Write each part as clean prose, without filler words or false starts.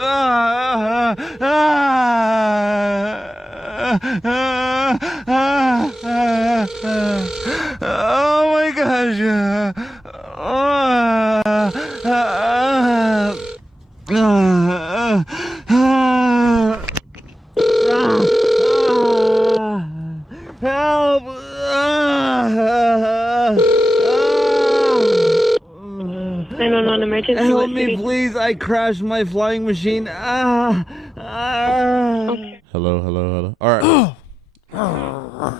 Oh my gosh. Help! Emergency. Help me, please! I crashed my flying machine. Okay. Hello. All right.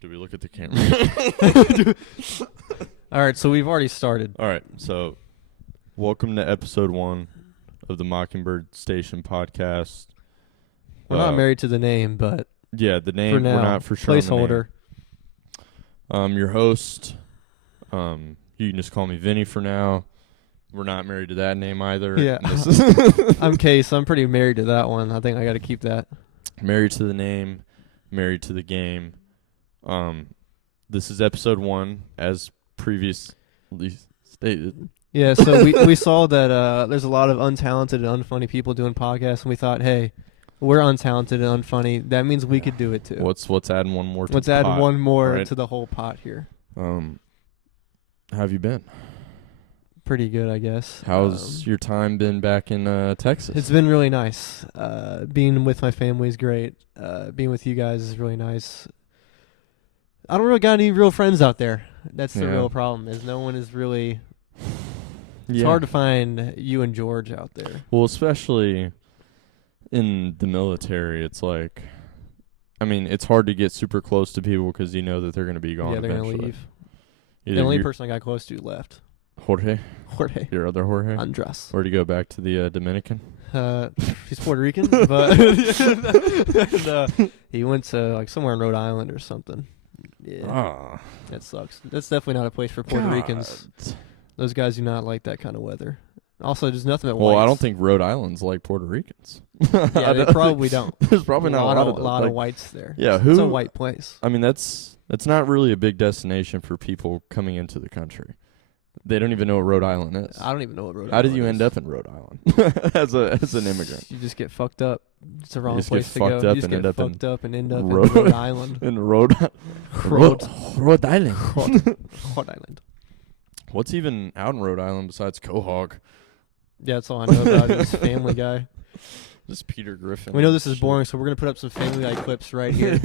Do we look at the camera? All right, so we've already started. All right, so welcome to episode 1 of the Mockingbird Station podcast. We're not married to the name, but yeah, the name for now, we're not for sure. Placeholder. Your host. You can just call me Vinny for now. We're not married to that name either. Yeah. I'm Case. I'm pretty married to that one. I think I got to keep that. Married to the name, married to the game. This is episode 1, as previously stated. Yeah, so we saw that there's a lot of untalented and unfunny people doing podcasts, and we thought, hey, we're untalented and unfunny. That means we could do it too. Let's add one more to Let's the add pot, one more right? to the whole pot here. How have you been? Pretty good, I guess. How's your time been back in Texas? It's been really nice. Being with my family is great. Being with you guys is really nice. I don't really got any real friends out there. That's the real problem. Is no one is really. It's hard to find you and George out there. Well, especially in the military, it's like, I mean, it's hard to get super close to people because you know that they're going to be gone. Yeah, they're going eventually. to leave. Either The only person I got close to left. Jorge, Jorge. your other Jorge. Andres. Where'd he go? Back to the Dominican? He's Puerto Rican, but he went to like somewhere in Rhode Island or something. Yeah, that sucks. That's definitely not a place for Puerto Ricans. Those guys do not like that kind of weather. Also, there's nothing but whites. Well, I don't think Rhode Island's like Puerto Ricans. Yeah, they probably don't. There's probably not a lot of whites there. Yeah, It's a white place. I mean, that's not really a big destination for people coming into the country. They don't even know what Rhode Island is. I don't even know what Rhode Island is. How did you end up in Rhode Island as an immigrant? You just get fucked up. It's the wrong just place get to go. fucked up You just and get end up in fucked up and end up in Rhode- Rhode Island. In Rhode Island. Rhode Island. What's even out in Rhode Island besides Quahog? Yeah, that's all I know about is Family Guy. Just Peter Griffin. We know this is boring, so we're going to put up some Family Guy clips right here.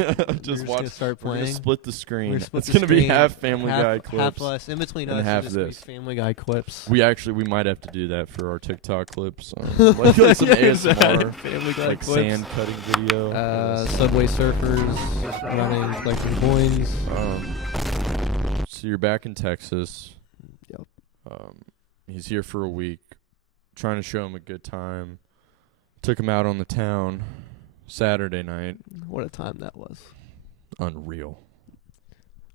Just watch. We're Start playing. gonna split the screen. We're gonna split It's the gonna be screen. half Family Guy clips. Half us. In between and us, half just this. Family Guy clips. We might have to do that for our TikTok clips. Like some ASMR, Family Guy like clips. sand cutting video. Subway surfers running, collecting coins. So you're back in Texas. Yep. He's here for a week, trying to show him a good time. Took him out on the town Saturday night. What a time that was. Unreal.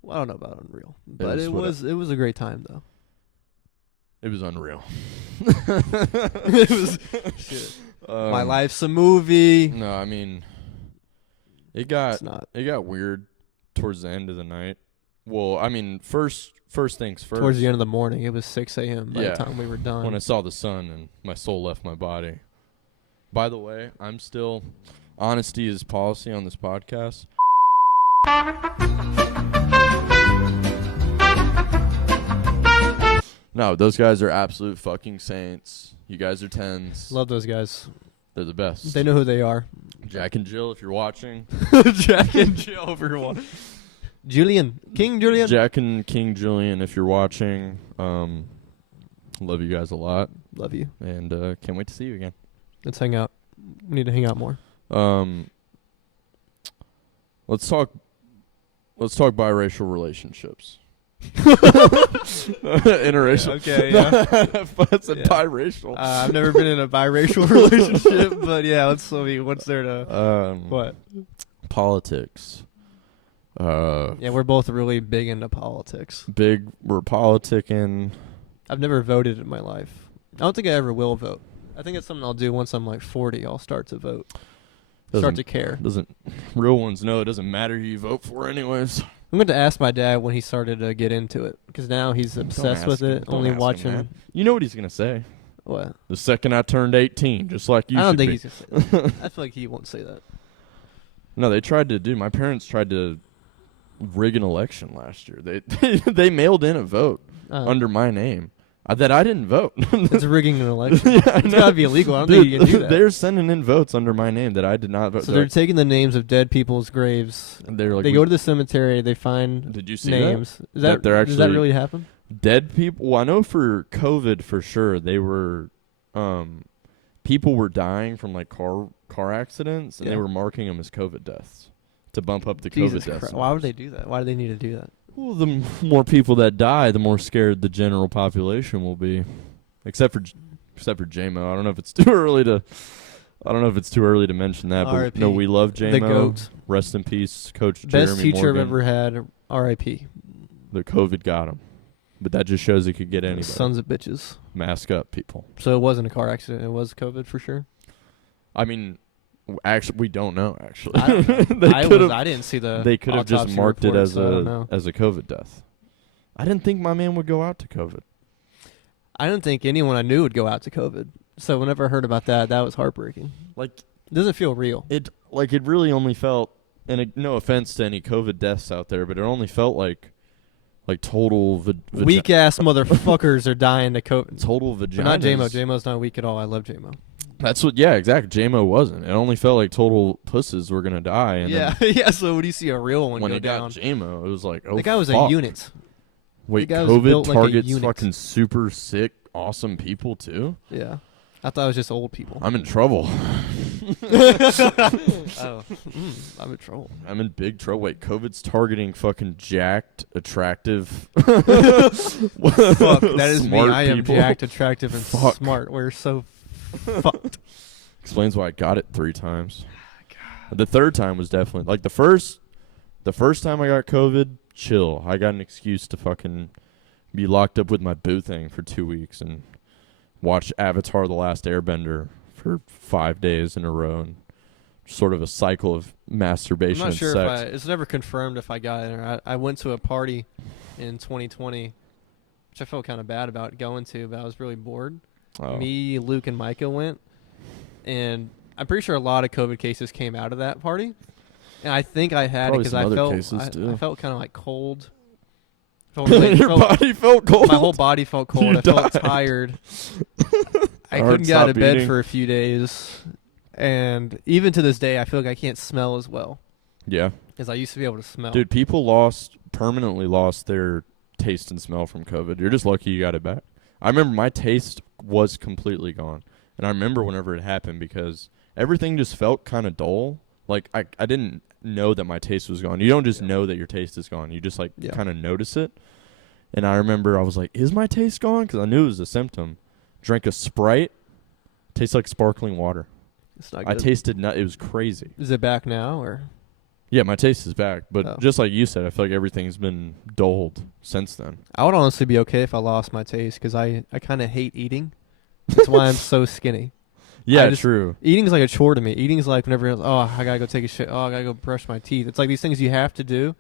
Well, I don't know about unreal, but it was was a great time though. It was unreal. It was shit. My life's a movie. No, I mean, it got weird towards the end of the night. Well, I mean, first things first. Towards the end of the morning, it was 6 a.m. by Yeah. the time we were done. When I saw the sun and my soul left my body. By the way, I'm still, honesty is policy on this podcast. No, those guys are absolute fucking saints. You guys are 10s. Love those guys. They're the best. They know who they are. Jack and Jill, if you're watching. Jack and Jill, everyone. Julian. King Julian. Jack and King Julian, if you're watching. Love you guys a lot. Love you. And can't wait to see you again. Let's hang out. We need to hang out more. Let's talk biracial relationships. Interracial. Okay, yeah. But it's biracial. I've never been in a biracial relationship, but yeah, what's there to what? Politics. Yeah, we're both really big into politics. We're politicking. I've never voted in my life. I don't think I ever will vote. I think it's something I'll do once I'm like 40. I'll start to vote. Start to care. Real ones know it doesn't matter who you vote for anyways. I'm going to ask my dad when he started to get into it, because now he's obsessed with it. Don't Only ask him watching. that. You know what he's gonna say? What? The second I turned 18, just like you. I don't should think be. he's going to say that. I feel like he won't say that. No, they tried to do. My parents tried to rig an election last year. They mailed in a vote under my name that I didn't vote. It's rigging an election. Yeah, It's got to be illegal. I don't think you can do that. They're sending in votes under my name that I did not vote. So they're taking the names of dead people's graves. They're like, They go to the cemetery. They find did you see names. Is That they're does that actually- really happen? dead people? Well, I know for COVID for sure they were, people were dying from like car accidents, and they Yeah. were marking them as COVID deaths to bump up the Jesus COVID deaths. Christ. Why would they do that? Why do they need to do that? Well, the more people that die, the more scared the general population will be. Except for JMO. I don't know if it's too early to. I don't know if it's too early to mention that, but R.I.P. no, we love JMO. The GOAT. Rest in peace, Coach Best Jeremy teacher Morgan. I've ever had. R.I.P. The COVID got him, but that just shows it could get anybody. Sons of bitches. Mask up, people. So it wasn't a car accident. It was COVID for sure. I mean, actually, we don't know. Actually, I don't know. I didn't see the. They could have just autopsy marked it report, as so I don't know. a COVID death. I didn't think my man would go out to COVID. I didn't think anyone I knew would go out to COVID. So whenever I heard about that, that was heartbreaking. Like It doesn't feel real. it really only felt, and no offense to any COVID deaths out there, but it only felt like total Weak ass motherfuckers are dying to COVID. total But vagina. not JMO. JMO's not weak at all. I love JMO. That's what. Yeah, exactly. JMO wasn't. It only felt like total pusses were gonna die. And Yeah, then yeah. So when you see a real one when go it down, got JMO, it was like, oh, the guy was fuck. a unit. Wait, the guy was COVID built like a targets unit. fucking super sick, awesome people too. Yeah, I thought it was just old people. I'm in trouble. Oh, I'm in trouble. I'm in big trouble. Wait, COVID's targeting fucking jacked, attractive. Fuck, that is me. smart I am people. jacked, attractive, and Fuck. smart. We're so fucked. Explains why I got it 3 times. The third time was definitely like the first time I got COVID. Chill. I got an excuse to fucking be locked up with my boo thing for 2 weeks and watch Avatar: The Last Airbender for 5 days in a row, and sort of a cycle of I'm masturbation not and sure sex. if it's never confirmed if I got it or not. I went to a party in 2020, which I felt kind of bad about going to, but I was really bored. Oh. Me, Luke, and Micah went, and I'm pretty sure a lot of COVID cases came out of that party. And I think I had Probably it because some I other felt cases, too. I felt kind of like cold. Your body felt cold. My whole body felt cold. You I felt died. tired. I Heart couldn't get out of stopped bed beating. for a few days, and even to this day, I feel like I can't smell as well Yeah. as I used to be able to smell. Dude, people permanently lost their taste and smell from COVID. You're just lucky you got it back. I remember my taste was completely gone. And I remember whenever it happened because everything just felt kind of dull. Like, I didn't know that my taste was gone. You don't just know that your taste is gone. You just, kind of notice it. And I remember I was like, is my taste gone? Because I knew it was a symptom. Drank a Sprite. Tastes like sparkling water. It's not I good. tasted it was crazy. Is it back now or? Yeah, my taste is back. But Oh. just like you said, I feel like everything's been dulled since then. I would honestly be okay if I lost my taste because I kind of hate eating. That's why I'm so skinny. Yeah, I just- true. Eating's like a chore to me. Eating's like whenever I gotta go take a shit. Oh, I gotta go brush my teeth. It's like these things you have to do,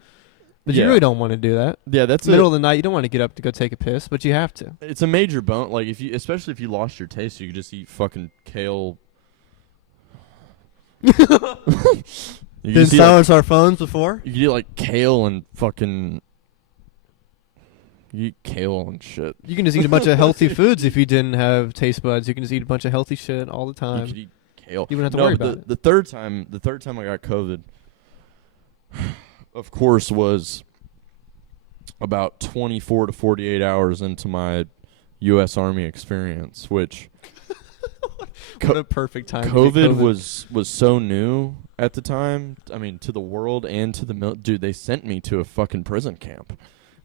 but you Yeah. really don't want to do that. Yeah, that's Middle of the night, you don't want to get up to go take a piss, but you have to. It's a major bone. Like especially if you lost your taste, you could just eat fucking kale. You could just eat, our phones before. you could eat like kale and fucking. You eat kale and shit. You can just eat a bunch of healthy foods if you didn't have taste buds. You can just eat a bunch of healthy shit all the You time. could eat kale. You wouldn't have to No, worry but about it. the third time I got COVID, of course, was about 24 to 48 hours into my U.S. Army experience, which What a perfect time. to get COVID was so new at the time. I mean, to the world and to the dude. They sent me to a fucking prison camp.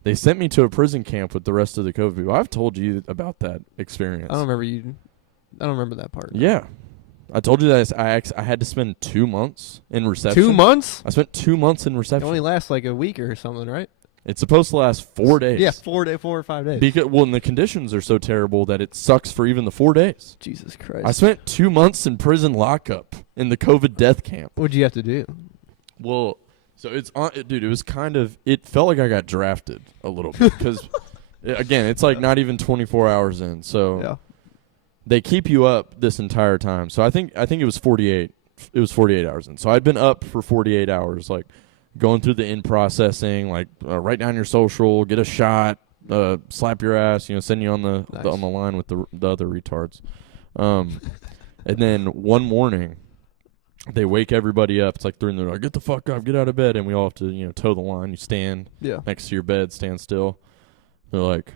They sent me to a prison camp with the rest of the COVID people. I've told you about that experience. I don't remember that part. Yeah, I told you that I had to spend 2 months in reception. 2 months? I spent 2 months in It reception. only lasts like a week or something, right? It's supposed to last 4 days. Yeah, 4 or 5 days. And the conditions are so terrible that it sucks for even the 4 days. Jesus Christ. I spent 2 months in prison lockup in the COVID death camp. What'd you have to do? Well, So it's on, dude. It was it felt like I got drafted a little bit because, again, it's like not even 24 hours in. So they keep you up this entire time. So I think it was 48. It was 48 hours in. So I'd been up for 48 hours, like going through the in processing, like write down your social, get a shot, slap your ass, send you on the line with the other retards. And then one morning, they wake everybody up. It's like 3 in the morning. Get the fuck up, get out of bed, and we all have to toe the line. You stand next to your bed, stand still. They're like,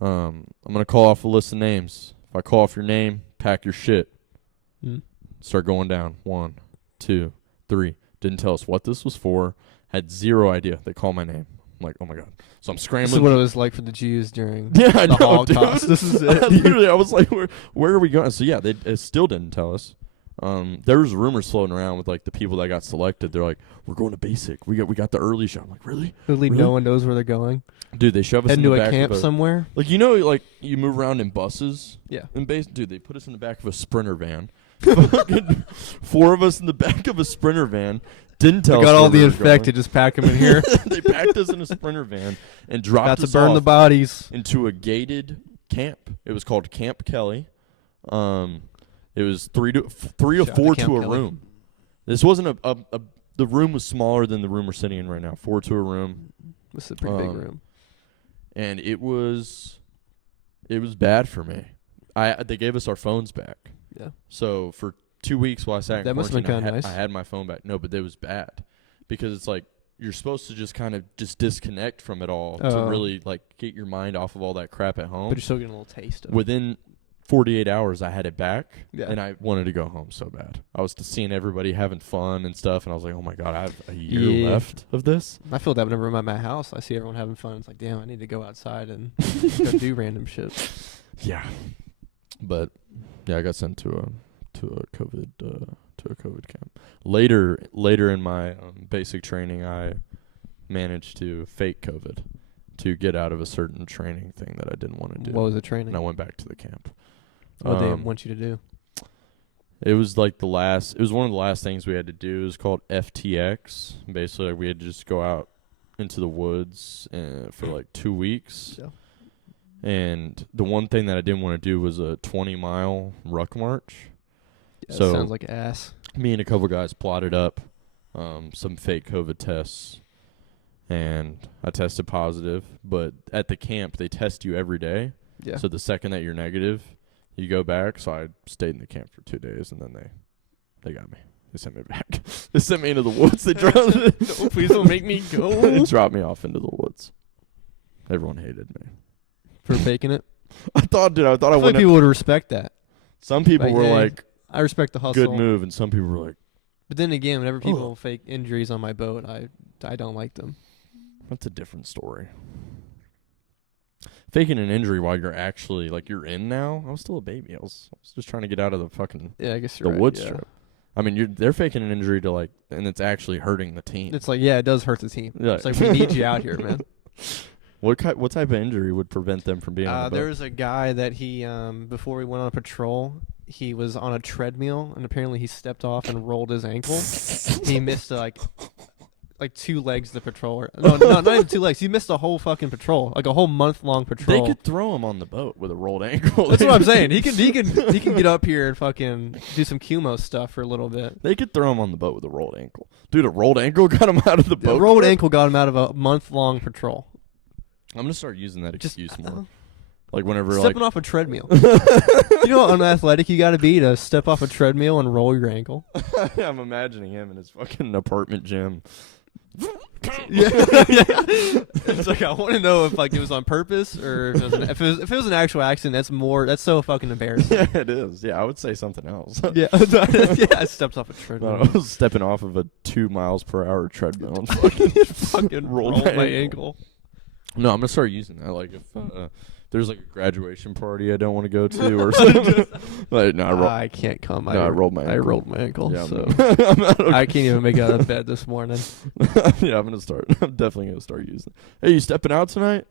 I'm gonna call off a list of names. If I call off your name, pack your shit. Start going down. 1, 2, 3. Didn't tell us what this was for. Had zero idea. They call my name. I'm like, oh my god. So I'm scrambling. This is what it was like for the Jews during I the know, Holocaust. Dude. This is it. Literally, I was like, where are we going? So yeah, they still didn't tell us. There was rumors floating around with like the people that got selected. They're like, we're going to basic. We got the early show. I'm like, really? Literally, no one knows where they're going. Dude, they shove us Heading in the to back a camp of somewhere. Like like you move around in buses. Yeah. In base, dude, they put us in the back of a Sprinter van. 4 of us in the back of a Sprinter van. Didn't tell us. Got all the we were infected. Just pack them in here. They packed us in a Sprinter van and dropped us to burn off the bodies into a gated camp. It was called Camp Kelly. It was 3 to 4 to a room. This wasn't the room was smaller than the room we're sitting in right now. 4 to a room. This is a pretty big room. And it was bad for me. They gave us our phones back. Yeah. So for 2 weeks while I sat in that must have been kind of nice. I had my phone back. No, but it was bad because it's like you're supposed to just kind of just disconnect from it all to really like get your mind off of all that crap at home. But you're still getting a little taste of it. Within 48 hours, I had it back, and I wanted to go home so bad. I was seeing everybody having fun and stuff, and I was like, oh my god, I have a year left of this. I feel that whenever I'm at my house, I see everyone having fun. It's like, damn, I need to go outside and go do random shit. Yeah. But yeah, I got sent to a COVID camp. Later in my basic training, I managed to fake COVID to get out of a certain training thing that I didn't want to do. What was the training? And I went back to the camp. What they want you to do? It was like it was one of the last things we had to do. It was called FTX. Basically, like, we had to just go out into the woods for like 2 weeks. Yeah. And the one thing that I didn't want to do was a 20-mile ruck march. Yeah, so sounds like ass. Me and a couple guys plotted up some fake COVID tests, and I tested positive. But at the camp, they test you every day. Yeah. So the second that you're negative, you go back. So I stayed in the camp for 2 days, and then they got me. They sent me back. They sent me into the woods. They dropped me. No, please don't make me go. They dropped me off into the woods. Everyone hated me. For faking it? I thought I feel like people would respect that. Some people were like, I respect the hustle. Good move, and some people were like. But then again, whenever people fake injuries on my boat, I don't like them. That's a different story. Faking an injury while you're actually, like, you're in now? I was still a baby. I was just trying to get out of the fucking I guess you're wood strip. I mean, they're faking an injury to, like, and it's actually hurting the team. It's like, it does hurt the team. Yeah. It's like, we need you out here, man. What type of injury would prevent them from being on the boat? There was a guy that he, before we went on patrol, he was on a treadmill, and apparently he stepped off and rolled his ankle. He missed, like 2 legs of the patrol. No, not even 2 legs. He missed a whole fucking patrol, like a whole month-long patrol. They could throw him on the boat with a rolled ankle. That's what I'm saying. He can get up here and fucking do some Cumo stuff for a little bit. They could throw him on the boat with a rolled ankle. Dude, a rolled ankle got him out of the boat. A rolled ankle got him out of a month-long patrol. I'm going to start using that excuse more. Like whenever stepping off a treadmill. You know how unathletic you got to be to step off a treadmill and roll your ankle? I'm imagining him in his fucking apartment gym. Yeah. It's like, I want to know if like it was on purpose or if it was an actual accident. That's so fucking embarrassing. Yeah, it is. Yeah, I would say something else. Yeah, I stepped off a treadmill. No, I was stepping off of a 2 miles per hour treadmill and fucking rolled my ankle. No, I'm gonna start using that. Like if there's like a graduation party I don't want to go to or something. Like, no, I can't come. I rolled my ankle. I rolled my ankle. Yeah, so I can't even make it out of bed this morning. Yeah, I'm definitely gonna start using it. Hey, you stepping out tonight?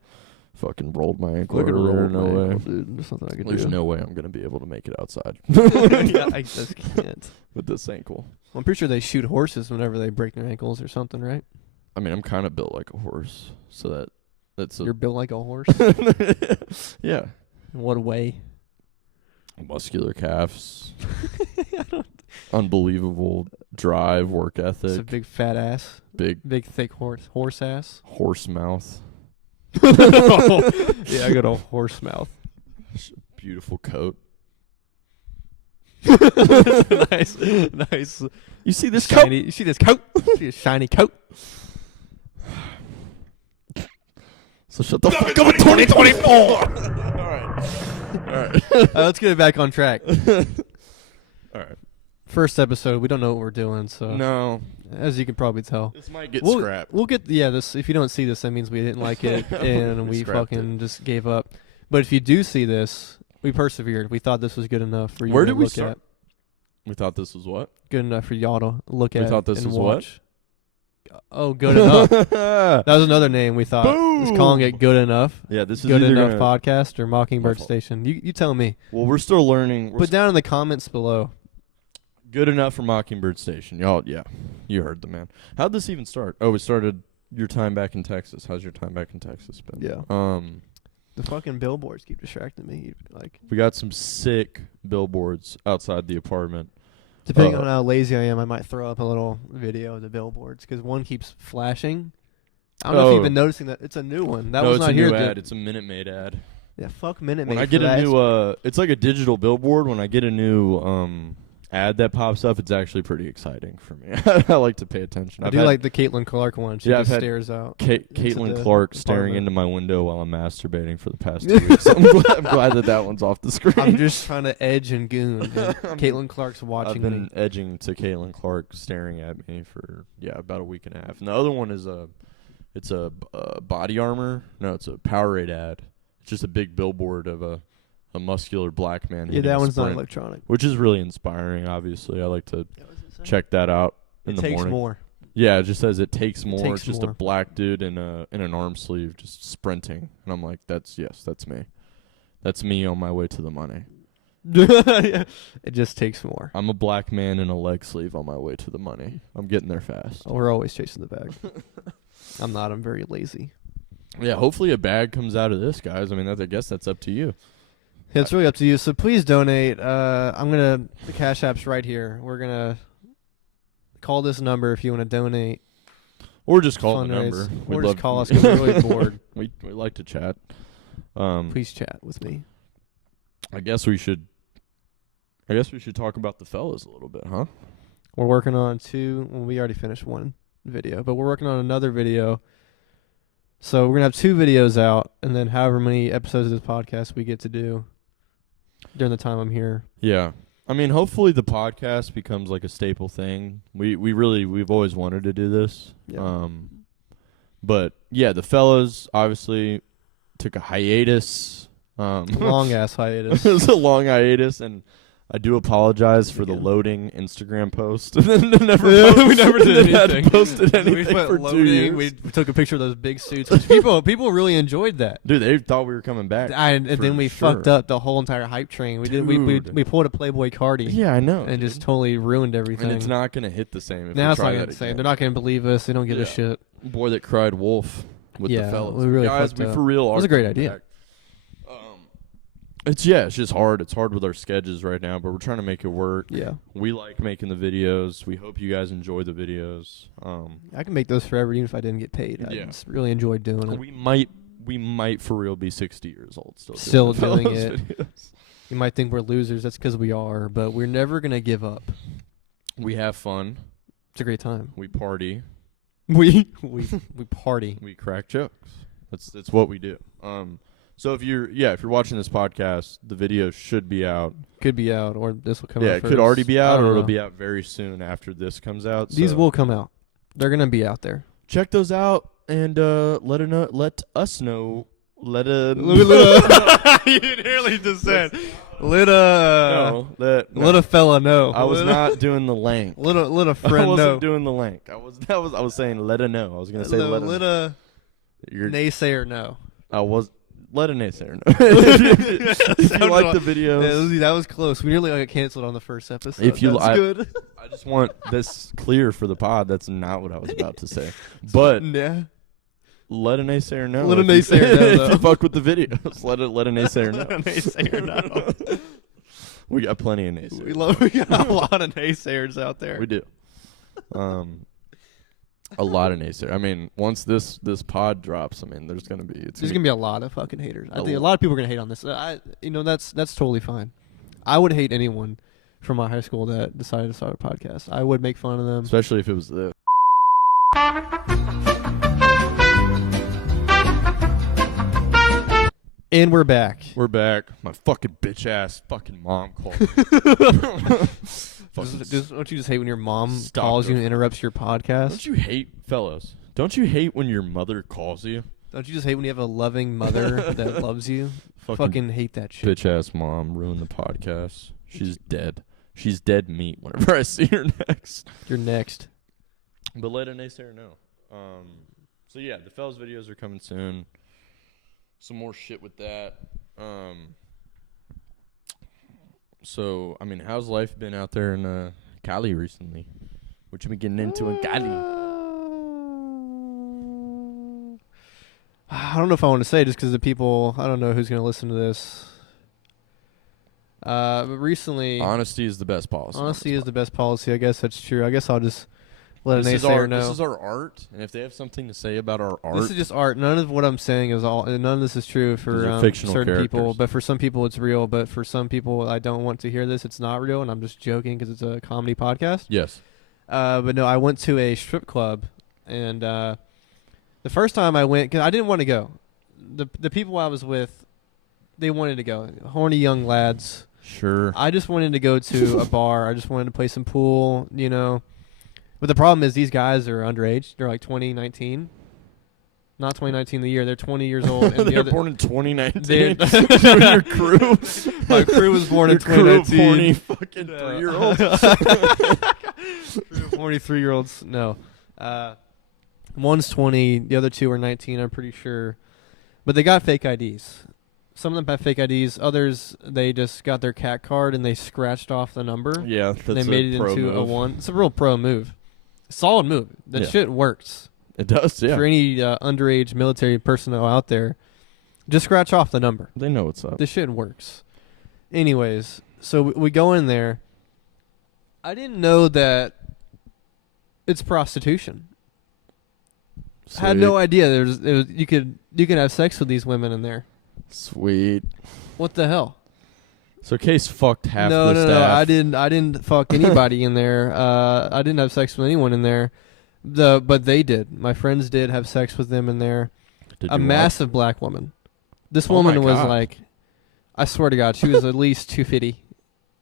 Fucking rolled my ankle. No way. Dude, there's nothing I can do. There's no way I'm gonna be able to make it outside. Yeah, I just can't. With this ankle. I'm pretty sure they shoot horses whenever they break their ankles or something, right? I mean, I'm kind of built like a horse, so that's You're built like a horse? yeah. In what way? Muscular calves. Unbelievable drive, work It's a ethic. big fat ass. Big thick horse ass. horse mouth. Yeah, I got a horse mouth. Beautiful coat. nice. You see this Shiny. You see this coat? See a shiny coat. So shut the fuck up in 2024. All right. Let's get it back on track. All right. First episode, we don't know what we're doing, so No, as you can probably tell. this might get scrapped. We'll get this. If you don't see this, that means we didn't like it and we scrapped fucking just gave up. But if you do see this, we persevered. We thought this was good enough for you Where to did we look start? at. We thought this was what? Good enough for y'all to look We at. thought this and was what? watch. Oh, good enough. That was another name we thought. Was calling it Good Enough. Yeah, this is Good either Enough gonna- Podcast or Mockingbird My fault. Station. You tell me. Well, we're still learning. Put down in the comments below. Good enough for Mockingbird Station. Y'all, yeah. You heard the man. How'd this even start? Oh, we started your time back in Texas. How's your time back in Texas been? Yeah. The fucking billboards keep distracting me. Like, We got some sick billboards outside the apartment. depending on how lazy I am, I might throw up a little video of the billboards because one keeps flashing. I don't know if you've been noticing that. It's a new one. That no, was it's not a here. new ad. It's a Minute Maid ad. Yeah, fuck Minute When Maid I get for a that. new, it's like a digital billboard. When I get a new ad that pops up, it's actually pretty exciting for me. I like to pay attention. I I've do had like the Caitlin Clark one. She Yeah, just I've had stares out. Caitlin the Clark staring apartment. into my window while I'm masturbating for the past 2 weeks. I'm glad that one's off the screen. I'm just trying to edge and goon. And Caitlin Clark's I've watching been me. edging to Caitlin Clark staring at me for about a week and a half. And the other one is it's a body armor. No, it's a Powerade ad. It's just a big billboard of a muscular black man. Yeah, hitting that a one's not sprint, electronic. which is really inspiring. Obviously, I like to check that out in It the takes morning. more. Yeah, it just says it takes more. takes It's just more. a black dude in an arm sleeve just sprinting, and I'm like, that's me. That's me on my way to the money. It just takes more. I'm a black man in a leg sleeve on my way to the money. I'm getting there fast. Oh, we're always chasing the bag. I'm not. I'm very lazy. Yeah, hopefully a bag comes out of this, guys. I mean, I guess that's up to you. Yeah, it's really up to you. So please donate. The Cash App's right here. We're gonna call this number if you want to donate. Or just call the Fundraise. number. Or We'd just love- call us 'cause we're really bored. We like to chat. Please chat with me. I guess we should talk about the fellas a little bit, huh? We're working on two. Well, we already finished one video, but we're working on another video. So we're gonna have 2 videos out, and then however many episodes of this podcast we get to do during the time I'm here. Yeah. I mean, hopefully the podcast becomes like a staple thing. We've always wanted to do this. Yeah. But yeah, the fellas obviously took a hiatus. Long ass hiatus. It was a long hiatus, and I do apologize for the Again. loading Instagram post. We never did anything. posted anything We went for 2 loading. years. We took a picture of those big suits. Which people really enjoyed that. Dude, they thought we were coming back. And for then we sure. fucked up the whole entire hype train. We Dude. pulled a Playboy Cardi. Yeah, I know. And just totally ruined everything. And it's not gonna hit the same. If now we it's try not that gonna say. again. They're not gonna believe us. They don't give a Yeah. shit. Boy that cried wolf with Yeah, the fellas. we really Guys, fucked we up. for real. It was are a great coming idea. back. It's just hard. It's hard with our schedules right now, but we're trying to make it work. Yeah, We like making the videos. We hope you guys enjoy the videos. I can make those forever even if I didn't get paid. I Yeah. just really enjoyed doing it. We might for real be 60 years old Still the doing fellas it. videos. You might think we're losers. That's because we are, but we're never gonna give up. We have fun. It's a great time. We party. We party. We crack jokes. That's what we do. So if you're watching this podcast, the video should be out. Could be out, or this will come out. Yeah, it could first. already be I out, don't or it'll know. be out very soon after this comes out. These so will come out. They're gonna be out there. check those out and let us know. You nearly just said. Let a fella know. I was not doing the lank. Let a I friend wasn't know. doing the lank. I was saying let a know. I was gonna say Let a You're, naysayer know. I was let a naysayer know. If you like the videos, Yeah, that was close. We nearly got canceled on the first episode. If you That's li- good. I I just want this clear for the pod. That's not what I was about to say. But yeah. let an naysayer know. Let a if you- naysayer know, if you fuck with the videos. Let a naysayer know. Let a naysayer know. We got plenty of naysayers. We got a lot of naysayers out there. We do. A lot of naysayers. I mean, once this pod drops, I mean, there's gonna be a lot of fucking haters. I think a lot of people are gonna hate on this. That's totally fine. I would hate anyone from my high school that decided to start a podcast. I would make fun of them. especially if it was this. And we're back. We're back. My fucking bitch ass fucking mom called me. Don't you just hate when your mom Stop calls you her. and interrupts your podcast? Don't you hate, fellas? Don't you hate when your mother calls you? Don't you just hate when you have a loving mother that loves you? Fucking hate that shit. Bitch ass mom ruined the podcast. She's dead. She's dead meat whenever I see her next. You're next. But let a naysayer know. So yeah, the fellas videos are coming soon. Some more shit with that. So I mean, how's life been out there in Cali recently? What you been getting into in Cali? I don't know if I want to say just because the people, I don't know who's going to listen to this. But recently, Honesty is the best policy. honesty is the best policy. I guess that's true. I guess I'll just let a This naysayer know. is our art, and if they have something to say about our art, This is just art. None of what I'm saying is all. None of this is true These for are fictional certain people. characters. But for some people, it's real. But for some people, I don't want to hear this. It's not real, and I'm just joking because it's a comedy podcast. yes. But no, I went to a strip club, and the first time I went, cause I didn't want to go. The people I was with, they wanted to go. Horny young lads. Sure. I just wanted to go to a bar. I just wanted to play some pool, you know. But the problem is these guys are underage. They're like 2019. Not 2019 the year. They're 20 years old. And They're the born in 2019. They're- Your crew. My crew was born in Your crew of 2019. horny fucking 3-year-olds. 43-year-olds. No. One's 20. The other two are 19, I'm pretty sure. But they got fake IDs. Some of them have fake IDs. Others, they just got their CAT card and they scratched off the number. Yeah, that's They made it pro into move. a one. It's a real pro move. Solid move. That Yeah. shit works. It does, yeah. For any underage military personnel out there, just scratch off the number. They know what's up. This shit works. Anyways, so we go in there. I didn't know that it's prostitution. I had no idea you could have sex with these women in there. Sweet. What the hell? So Case fucked half No, the no, staff. I didn't fuck anybody in there. I didn't have sex with anyone in there. But they did. My friends did have sex with them in there. Did A you massive black woman. This Oh woman my was God. like, I swear to God, she was at least 250.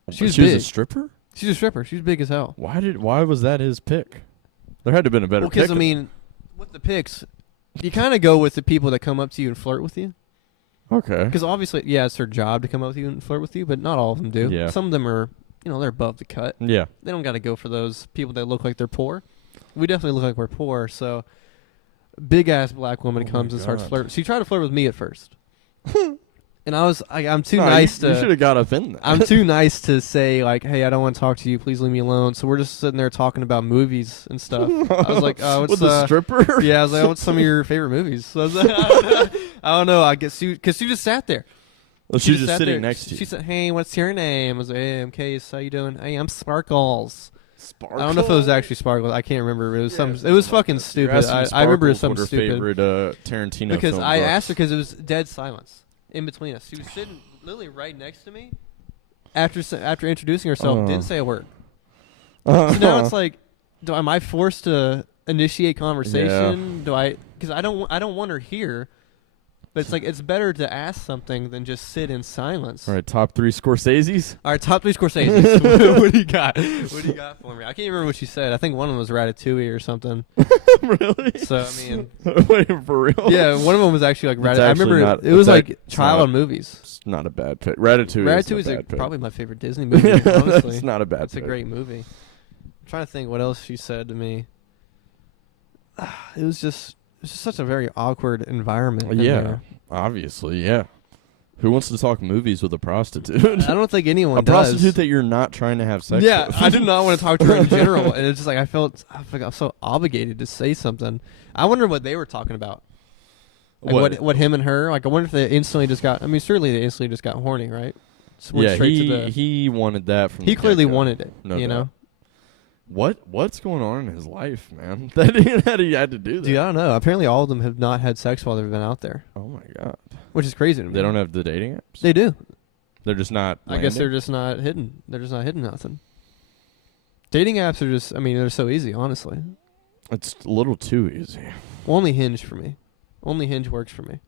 watch? She was She was big. a stripper? She's a stripper. She's big as hell. Why was that his pick? There had to have been a better Well, pick. because I mean, with the picks, you kind of go with the people that come up to you and flirt with you. Okay. Because obviously, yeah, it's their job to come up with you and flirt with you, but not all of them do. Yeah. Some of them are, they're above the cut. Yeah. They don't got to go for those people that look like they're poor. We definitely look like we're poor, so big ass black woman Oh my comes and starts God. flirting. She tried to flirt with me at first, and I'm too No, nice you should to. have got up in there. I'm too nice to say like, hey, I don't want to talk to you. Please leave me alone. So we're just sitting there talking about movies and stuff. I was like, what's with the stripper? Yeah, I was like, what's some of your favorite movies? So I was like, I don't know. I guess because she just sat there. Well, she was just sat sitting there. next to you. She said, hey, what's your name? I was like, hey, I'm Case. How you doing? Hey, I'm Sparkles. Sparkle. I don't know if it was actually Sparkles. I can't remember. It was Yeah, It was fucking stupid. I remember it was something her stupid favorite Tarantino because film I was. asked her because it was dead silence in between us. She was sitting literally right next to me. After introducing herself, didn't say a word. So now it's like, am I forced to initiate conversation? Because I don't want her here. But it's like it's better to ask something than just sit in silence. All right, top 3 Scorsese's. All right, top 3 Scorsese. What do you got? What do you got for me? I can't remember what she said. I think one of them was Ratatouille or something. Really? So I mean, Wait, for real? yeah, one of them was actually like It's Ratatouille. I actually remember not- it was it's like it's child not- on movies. It's not a bad pick. Ratatouille. Ratatouille is is a bad pick. probably my favorite Disney movie. Honestly, It's not a bad it's a pick. great movie. I'm trying to think what else she said to me. It was just such a very awkward environment. in Yeah, there. obviously, yeah. Who wants to talk movies with a prostitute? I don't think anyone a does. prostitute that you're not trying to have sex Yeah, with. I do not want to talk to her in general, and it's just like I felt I'm so obligated to say something. I wonder what they were talking about. Like what him and her, like I wonder if they instantly just got, I mean certainly they instantly just got horny, right? Just went Yeah, straight to the, he wanted that from he the clearly get-go. wanted it, No you doubt. know? What's going on in his life, man? That he had to do that. Dude, I don't know. Apparently all of them have not had sex while they've been out there, Oh my god. which is crazy to me. They don't have the dating apps? They do. They're just not I guess they're landing? just not hidden. They're just not hidden nothing. Dating apps are just, I mean, they're so easy, honestly. It's a little too easy. Only Hinge for me. Only Hinge works for me.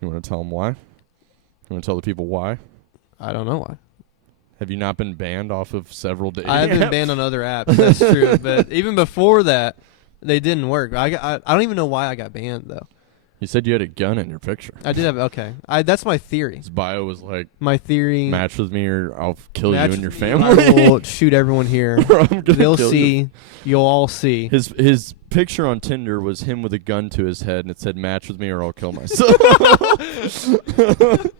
You want to tell them why? You want to tell the people why? I don't know why. Have you not been banned off of several dating I have been apps? banned on other apps. That's true. But even before that, they didn't work. I don't even know why I got banned though. You said you had a gun in your picture. I did have that's my theory. His bio was like, My theory. match with me or I'll kill match you and your with me, family. I will shoot everyone here. Or I'm gonna They'll kill see. you. You'll all see. His picture on Tinder was him with a gun to his head, and it said, "Match with me or I'll kill myself."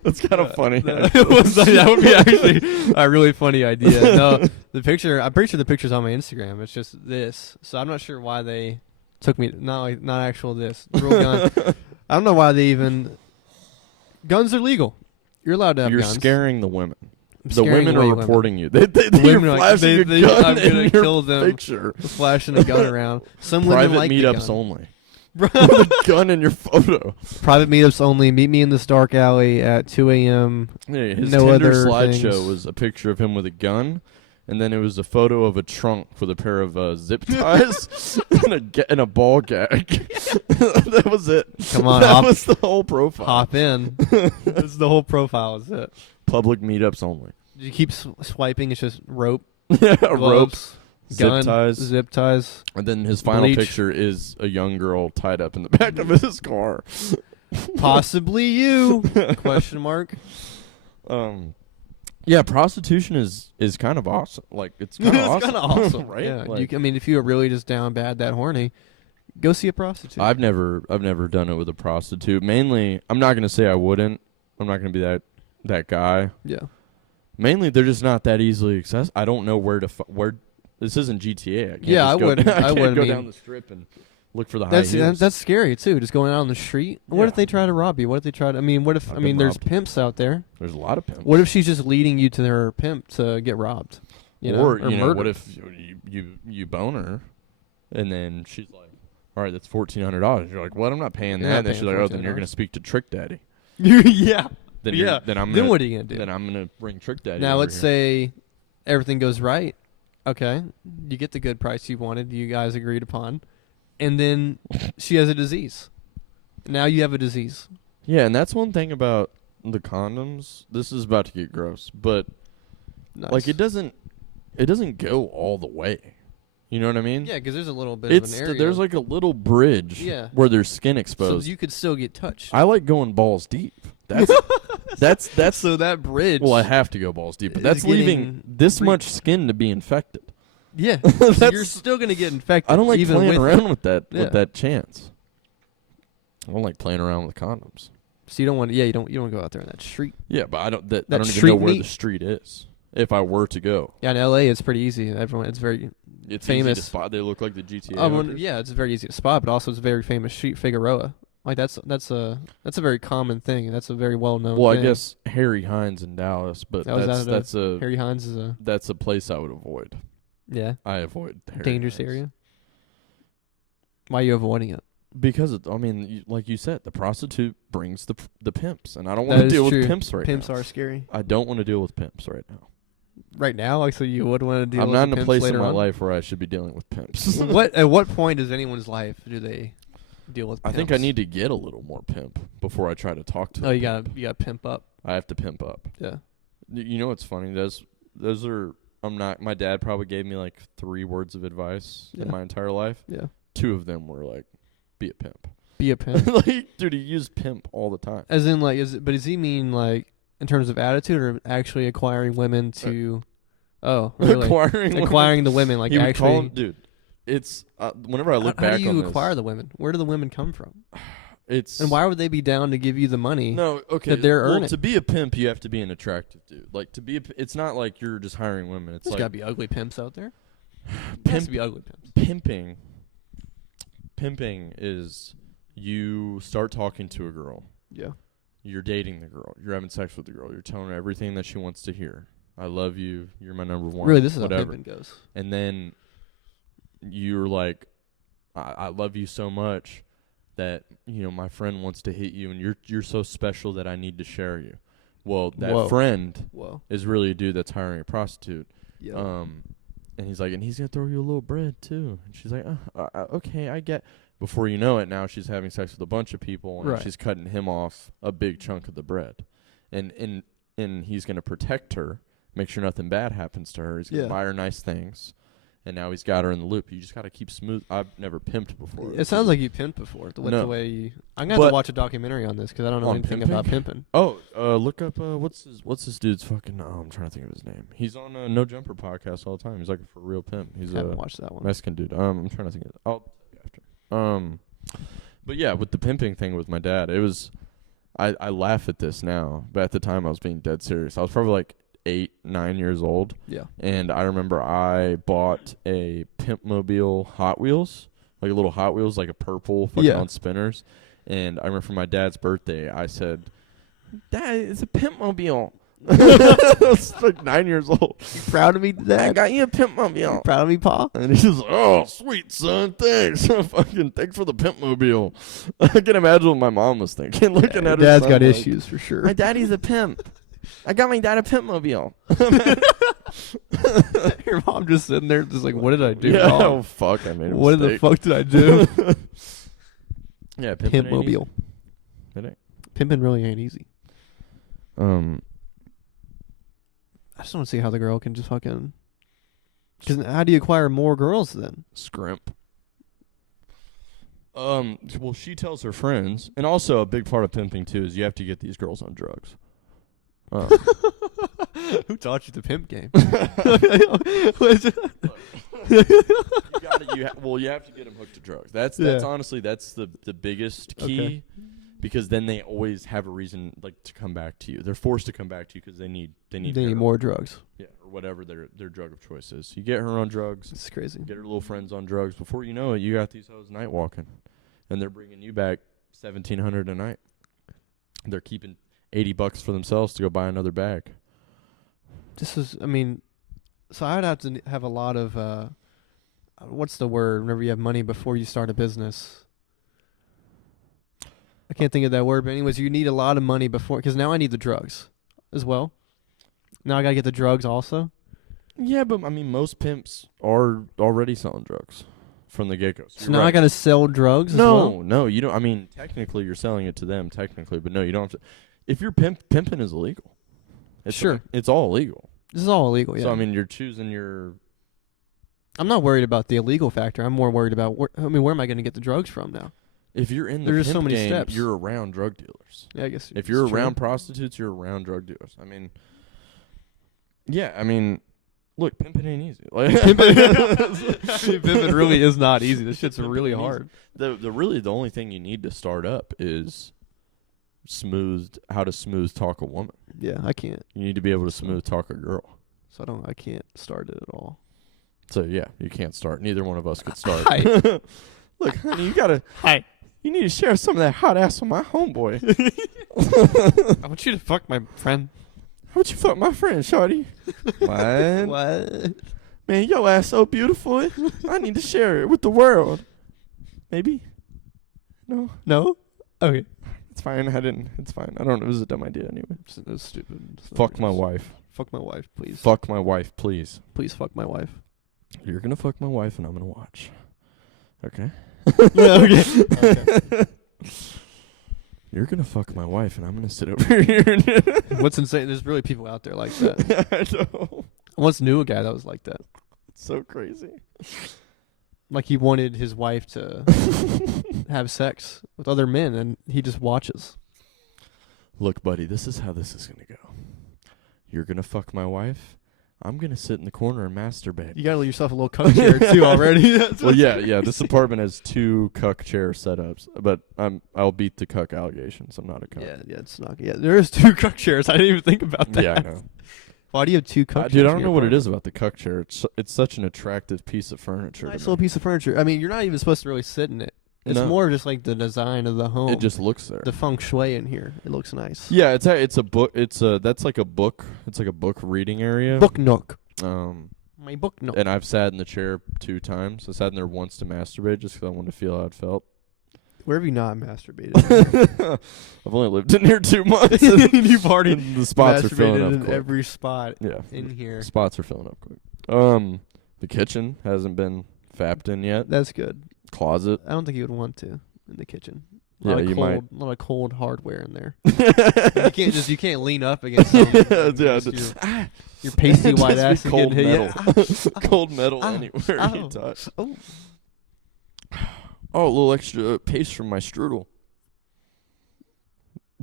That's kind of funny. That would be actually a really funny idea. No, the picture. I'm pretty sure the picture's on my Instagram. It's just this. So I'm not sure why they took me. Not actual this real gun. I don't know why they even. Guns are legal. You're allowed to have You're guns. scaring the women. I'm The scaring women are away reporting you. The You're women are like, flashing your gun I'm gonna in your kill them. picture. Flashing a gun around. Some women Private like the meetups gun. only. With a gun in your photo. Private meetups only. Meet me in this dark alley at 2 a.m. Yeah, his No Tinder other slideshow things. was a picture of him with a gun, and then it was a photo of a trunk with a pair of zip ties and a ball gag. That was it. Come on, that was the whole profile. hop in. This is the whole profile. Is it? Public meetups only. Did you keep swiping? It's just rope, Yeah, ropes, gloves, gun, zip ties. zip ties. And then his final Bleach. picture is a young girl tied up in the back of his car. Possibly you? Question mark. Yeah, prostitution is kind of awesome. Like it's kind of awesome. Kind of awesome, right? Yeah. Like, I mean, if you were really just down bad, that horny, go see a prostitute. I've never done it with a prostitute. Mainly, I'm not gonna say I wouldn't. I'm not gonna be that guy. Yeah. Mainly, they're just not that easily accessible. I don't know where to where. This isn't GTA. I can't Yeah, just I go, wouldn't- I I can't wouldn't go mean- down the strip and look for the high That's heels. that's scary too. Just going out on the street. What if Yeah. they try to rob you? What if they try to? I mean, what if? I've I mean, been there's robbed. pimps out there. There's a lot of pimps. What if she's just leading you to her pimp to get robbed? You know, or you know, murdered? what if you bone her, and then she's like, "All right, that's $1,400." You're like, "What? I'm not paying You're that." not And then paying she's like, "Oh, then you're $1,400. gonna speak to Trick Daddy." yeah. Then Yeah. then I'm Then gonna, what are you gonna do? Then I'm gonna bring Trick Daddy. Now over let's here. say everything goes right. Okay, you get the good price you wanted. You guys agreed upon, and then she has a disease. Now you have a disease. Yeah, and that's one thing about the condoms. This is about to get gross, but Nice. like it doesn't go all the way. You know what I mean? Yeah, because there's a little bit It's of an area. there's like a little bridge Yeah. where there's skin so exposed. you could still get touched. I like going balls deep. That's so that bridge. well, I have to go balls deep, but is that's leaving getting this much skin to be infected. yeah, so That's- you're still gonna get infected. I don't like even playing with around it. with that Yeah. chance. I don't like playing around with condoms. So you don't want. Yeah, you don't go out there in that street. Yeah, but I don't. I That don't even street know where meat. the street is. If I were to go, Yeah, in LA it's pretty easy. Everyone, it's very it's famous. easy to spot. They look like the GTA. yeah, it's very easy to spot, but also it's a very famous street, Figueroa. Like that's a very common thing. That's a very well known. Well, thing. I guess Harry Hines in Dallas, but Oh, is that's that a Harry Hines is a that's a place I would avoid. I avoid Harry dangerous Hines. area. Why are you avoiding it? Because I mean, like you said, the prostitute brings the pimps, and I don't That want to is deal true. with pimps right Pimps now. are scary. I don't want to deal with pimps right now. Right now, like so you would want to deal I'm with not the in a pimps place in later my on? life where I should be dealing with pimps. At what point is anyone's life do they deal with I pimps? think I need to get a little more pimp before I try to talk to them. Oh, you gotta pimp up. I have to pimp up. Yeah. You know what's funny? Those are I'm not. My dad probably gave me like 3 words of advice in Yeah. my entire life. Yeah. 2 of them were like, be a pimp. Be a pimp. Like, dude, he used pimp all the time. As in, like, does he mean like in terms of attitude or actually acquiring women to? Oh, really? Acquiring the women, like he would actually. call 'em- dude. It's whenever I look how back do you on acquire this, the women? Where do the women come from? It's And why would they be down to give you the money? no okay. that they're well, earning? to be a pimp, you have to be an attractive dude. Like to be, it's not like you're just hiring women. It's There's like gotta be ugly pimps out there. There has to be ugly pimps. Pimping is you start talking to a girl. Yeah. You're dating the girl. You're having sex with the girl. You're telling her everything that she wants to hear. I love you. You're my number one. Really, this is whatever. how pimping goes. And then you're like, I love you so much that, you know, my friend wants to hit you, and you're so special that I need to share you. Well, that friend is really a dude that's hiring a prostitute. Yeah. And he's like, and he's going to throw you a little bread, too. And she's like, okay, I get. Before you know it, now she's having sex with a bunch of people, and she's cutting him off a big chunk of the bread. And he's going to protect her, make sure nothing bad happens to her. He's going to buy her nice things. And now he's got her in the loop. You just got to keep smooth. I've never pimped before. It sounds like you pimped before. The way you, I'm going to have to watch a documentary on this because I don't know anything about pimping. Oh, look up, what's this dude's fucking, I'm trying to think of his name. He's on a No Jumper podcast all the time. He's like a for real pimp. He's I haven't watched that one. Mexican dude. I'm trying to think of it. I'll tell you after. But yeah, with the pimping thing with my dad, it was, I laugh at this now, but at the time I was being dead serious. I was probably like 8, 9 years old. Yeah. And I remember I bought a Pimpmobile Hot Wheels, like a little Hot Wheels, like a purple fucking on spinners. And I remember for my dad's birthday, I said, Dad, it's a Pimpmobile. I was like 9 years old. You proud of me, Dad? I got you a Pimpmobile. Proud of me, Pa? And he's like, oh, sweet son, thanks. Fucking thanks for the Pimpmobile. I can imagine what my mom was thinking, looking at her. Dad's got issues for sure. My daddy's a pimp. I got my dad a Pimpmobile. Your mom just sitting there, just like, what did I do? Yeah, oh fuck, I made a what mistake. the fuck did I do? Yeah, Pimpmobile. It ain't. Pimping really ain't easy. I just don't see how the girl can just fucking. Because how do you acquire more girls then? Scrimp. Well, she tells her friends, and also a big part of pimping too is you have to get these girls on drugs. Who taught you the pimp game? You have to get them hooked to drugs. That's honestly the biggest key. Okay. Because then they always have a reason like to come back to you. They're forced to come back to you because they need more drugs. Yeah, or whatever their drug of choice is. You get her on drugs. It's crazy. Get her little friends on drugs. Before you know it, you got these hoes night walking, and they're bringing you back $1,700 a night. They're keeping $80 for themselves to go buy another bag. So I'd have to have a lot of what's the word? Whenever you have money before you start a business. I can't think of that word, but anyways, you need a lot of money before, because now I need the drugs as well. Now I gotta get the drugs also. Yeah, but I mean, most pimps are already selling drugs from the get-go. So now I gotta sell drugs as well? No, you don't. I mean, technically you're selling it to them, but no, you don't have to. If you're pimping is illegal. It's all illegal. This is all illegal, yeah. So, I mean, you're choosing your... I'm not worried about the illegal factor. I'm more worried about, where am I going to get the drugs from now? If you're in the pimp so many game, steps. You're around drug dealers. Yeah, I guess. If you're around prostitutes, you're around drug dealers. I mean... Yeah, I mean... Look, pimping ain't easy. Pimping really is not easy. This shit's really hard. The only thing you need to start up is... how to smooth talk a woman. Yeah, I can't. You need to be able to smooth talk a girl. So I can't start it at all. So yeah, you can't start. Neither one of us could start. Hi. Look, honey, you need to share some of that hot ass with my homeboy. I want you to fuck my friend. How about you fuck my friend, shawty? What? What? Man, your ass so beautiful. I need to share it with the world. Maybe? No? Okay. It's fine. It's fine. I don't know. It was a dumb idea anyway. It was stupid. Fuck my wife. Fuck my wife, please. Fuck my wife, please. Please fuck my wife. You're going to fuck my wife and I'm going to watch. Okay? Okay. You're going to fuck my wife and I'm going to sit over here. What's insane, there's really people out there like that. I know. I once knew a guy that was like that. It's so crazy. Like he wanted his wife to have sex with other men and he just watches. Look, buddy, this is how this is going to go. You're going to fuck my wife. I'm gonna sit in the corner and masturbate. You gotta leave yourself a little cuck chair too already. Well, yeah. This apartment has 2 cuck chair setups, but I'll beat the cuck allegations. I'm not a cuck. Yeah, it's not. Yeah, there is 2 cuck chairs. I didn't even think about that. Yeah, I know. Why do you have 2 cuck chairs? Dude, I don't know what it is about the cuck chair. It's such an attractive piece of furniture. Nice little piece of furniture. I mean, you're not even supposed to really sit in it. It's more just like the design of the home. It just looks there. The feng shui in here. It looks nice. Yeah, it's a book. That's like a book. It's like a book reading area. Book nook. My book nook. And I've sat in the chair 2 times. I sat in there once to masturbate just because I wanted to feel how it felt. Where have you not masturbated? I've only lived in here 2 months. And you've already the spots are filling up in quick. every spot in here. Spots are filling up quick. The kitchen hasn't been fapped in yet. That's good. Closet. I don't think you would want to in the kitchen. Yeah, you might. A lot of cold hardware in there. You can't lean up against something. Your pasty white ass is cold getting metal. hit. Cold metal anywhere you touch. Oh, a little extra paste from my strudel.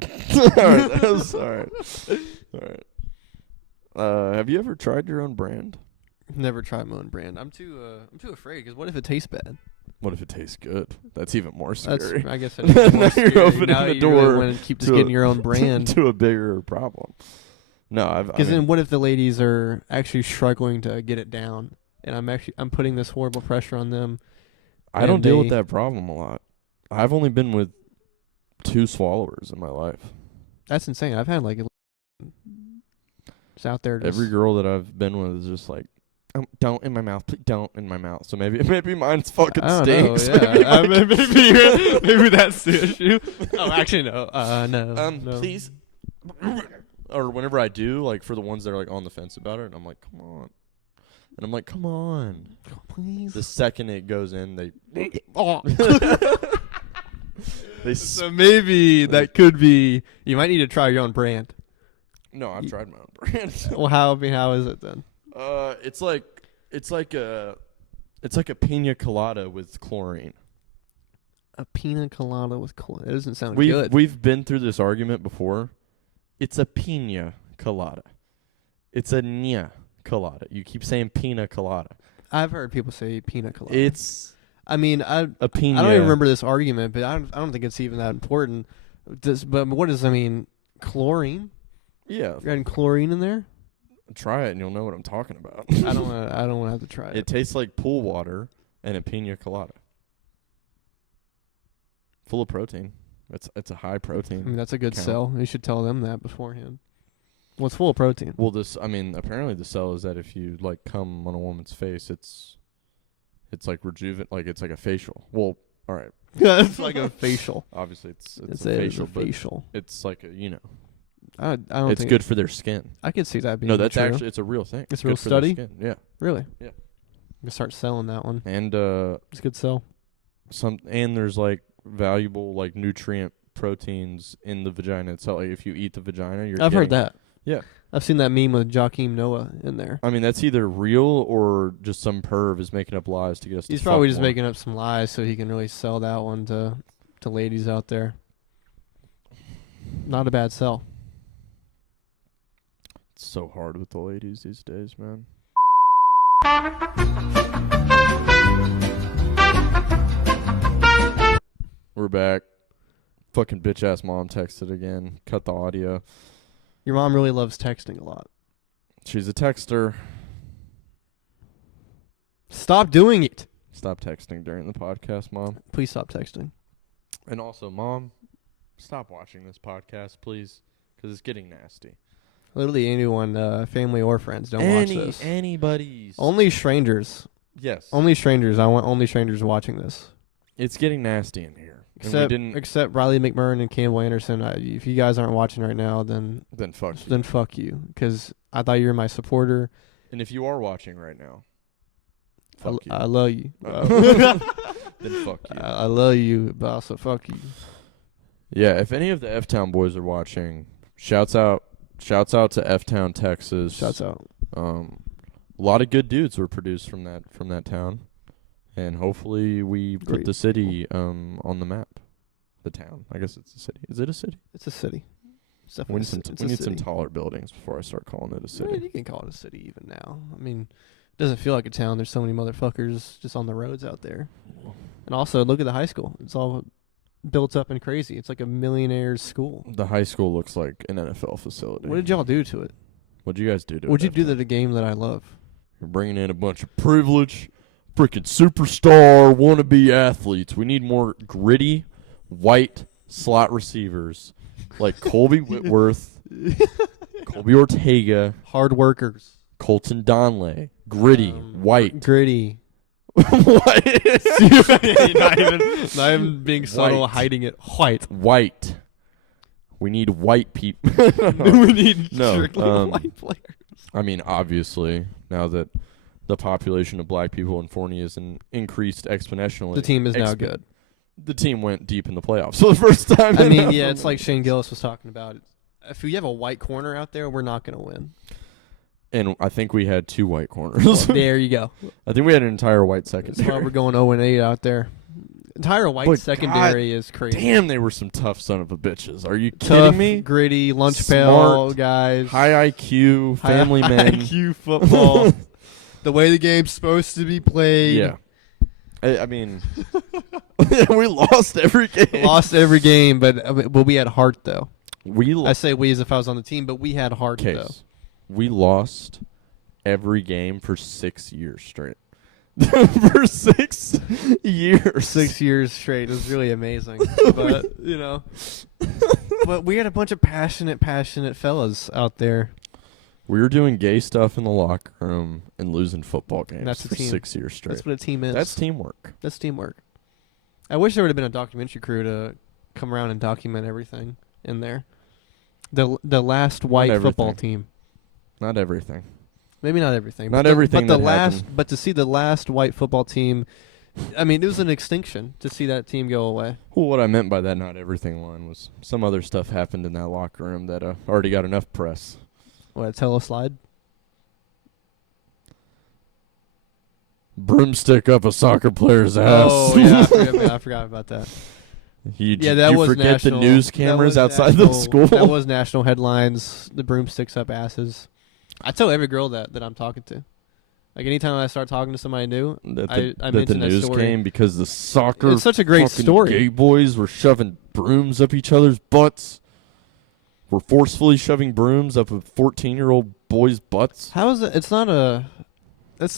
Alright, that was alright. Alright. Have you ever tried your own brand? Never tried my own brand. I'm too afraid because what if it tastes bad? What if it tastes good? That's even more scary. I guess that's more Now scary. you're opening Now the you door really want to keep just getting your own brand. to a bigger problem. No, Because then what if the ladies are actually struggling to get it down, and I'm putting this horrible pressure on them. I don't deal with that problem a lot. I've only been with 2 swallowers in my life. That's insane. I've had like it's out there. Every girl that I've been with is just like, don't in my mouth, please don't in my mouth. So maybe mine's fucking stinks. Yeah. maybe that's the issue. Oh, actually no. No. Please. Or whenever I do, like for the ones that are like on the fence about it, I'm like, come on. And I'm like, come on. Please. The second it goes in, they So maybe that could be. You might need to try your own brand. No, I've tried my own brand. Well, how is it then? It's like a pina colada with chlorine. A pina colada with chlorine. It doesn't sound good. We've been through this argument before. It's a pina colada. It's a nia colada. You keep saying pina colada. I've heard people say pina colada. It's. I mean, a pina. I don't even remember this argument, but I don't think it's even that important. But what does chlorine? Yeah. You're adding chlorine in there? Try it and you'll know what I'm talking about. I don't want to have to try it. It tastes like pool water and a pina colada. Full of protein. It's a high protein. I mean, that's a good sell. You should tell them that beforehand. Well, it's full of protein. Well, apparently the sell is that if you like come on a woman's face, it's like it's like a facial. Well, all right. It's like a facial. Obviously, it's a facial. But it's like a I don't. It's good for their skin. I could see that being. No, that's true. actually it's a real thing. It's a real study. Yeah. Really? Yeah. I'm gonna start selling that one. And it's a good sell. There's like valuable like nutrient proteins in the vagina itself. Like if you eat the vagina, I've heard that. Yeah. I've seen that meme with Joaquin Noah in there. I mean, that's either real or just some perv is making up lies to get us. He's probably just making up some lies so he can really sell that one to ladies out there. Not a bad sell. It's so hard with the ladies these days, man. We're back. Fucking bitch ass mom texted again. Cut the audio. Your mom really loves texting a lot. She's a texter. Stop doing it. Stop texting during the podcast, Mom. Please stop texting. And also, Mom, stop watching this podcast, please, because it's getting nasty. Literally anyone, family or friends, don't watch this. Anybody's. Only strangers. Yes. Only strangers. I want only strangers watching this. It's getting nasty in here. Except Riley McMurrin and Campbell Anderson. If you guys aren't watching right now, then fuck you. Then fuck you, because I thought you were my supporter. And if you are watching right now, fuck you. I love you. Then fuck you. I love you, but also fuck you. Yeah, if any of the F-Town boys are watching, shouts out to F-Town, Texas. Shouts out. A lot of good dudes were produced from that town. And hopefully we put the city on the map. The town. I guess it's a city. Is it a city? It's a city. It's definitely We need some taller buildings before I start calling it a city. You can call it a city even now. I mean, it doesn't feel like a town. There's so many motherfuckers just on the roads out there. And also, look at the high school. It's all built up and crazy. It's like a millionaire's school. The high school looks like an NFL facility. What did y'all do to it? What'd you guys do to it? What'd you do to the game that I love? You're bringing in a bunch of privilege, freaking superstar wannabe athletes. We need more gritty, white slot receivers like Colby Whitworth, Colby Ortega, Hard workers. Colton Donley. Gritty, white. Gritty. White. not even being subtle, White. hiding it. White. We need white people. We need No, strictly white players. I mean, obviously, now that the population of black people in Forney is increased exponentially. The team is now good. The team went deep in the playoffs for the first time. I mean, yeah, it's like Shane Gillis was talking about. If you have a white corner out there, we're not going to win. And I think we had 2 white corners. Well, there you go. I think we had an entire white That's why secondary. we're going 0-8 out there. Entire white But secondary is crazy. Damn, they were some tough son of a bitches. Are you Tough, kidding me? gritty, lunch Smart, pail guys. High IQ, family high men. IQ football. The way the game's supposed to be played. Yeah. I mean, we lost every game. Lost every game, but we had heart, though. We I say we as if I was on the team, but we had heart, though. We lost every game for 6 years straight. For 6 years. 6 years straight. It was really amazing. But, you know. But we had a bunch of passionate fellas out there. We were doing gay stuff in the locker room and losing football games That's a for team. 6 years straight. That's what a team is. That's teamwork. That's teamwork. I wish there would have been a documentary crew to come around and document everything in there. The last white football team. Not everything. Maybe not everything. Not everything But that happened. But to see the last white football team, I mean, it was an extinction to see that team go away. Well, what I meant by that not everything line was some other stuff happened in that locker room that already got enough press. What, tell a slide? Broomstick up a soccer player's ass. Oh, yeah, I forgot about that. That was forget national. the news cameras outside the school? That was national headlines. The broomsticks up asses. I tell every girl that I'm talking to. Like, anytime I start talking to somebody new, I that mention the that news story. came because the soccer It's such a great fucking story. gay boys were shoving brooms up each other's butts. We're forcefully shoving brooms up a 14-year-old boy's butts. How is it? That's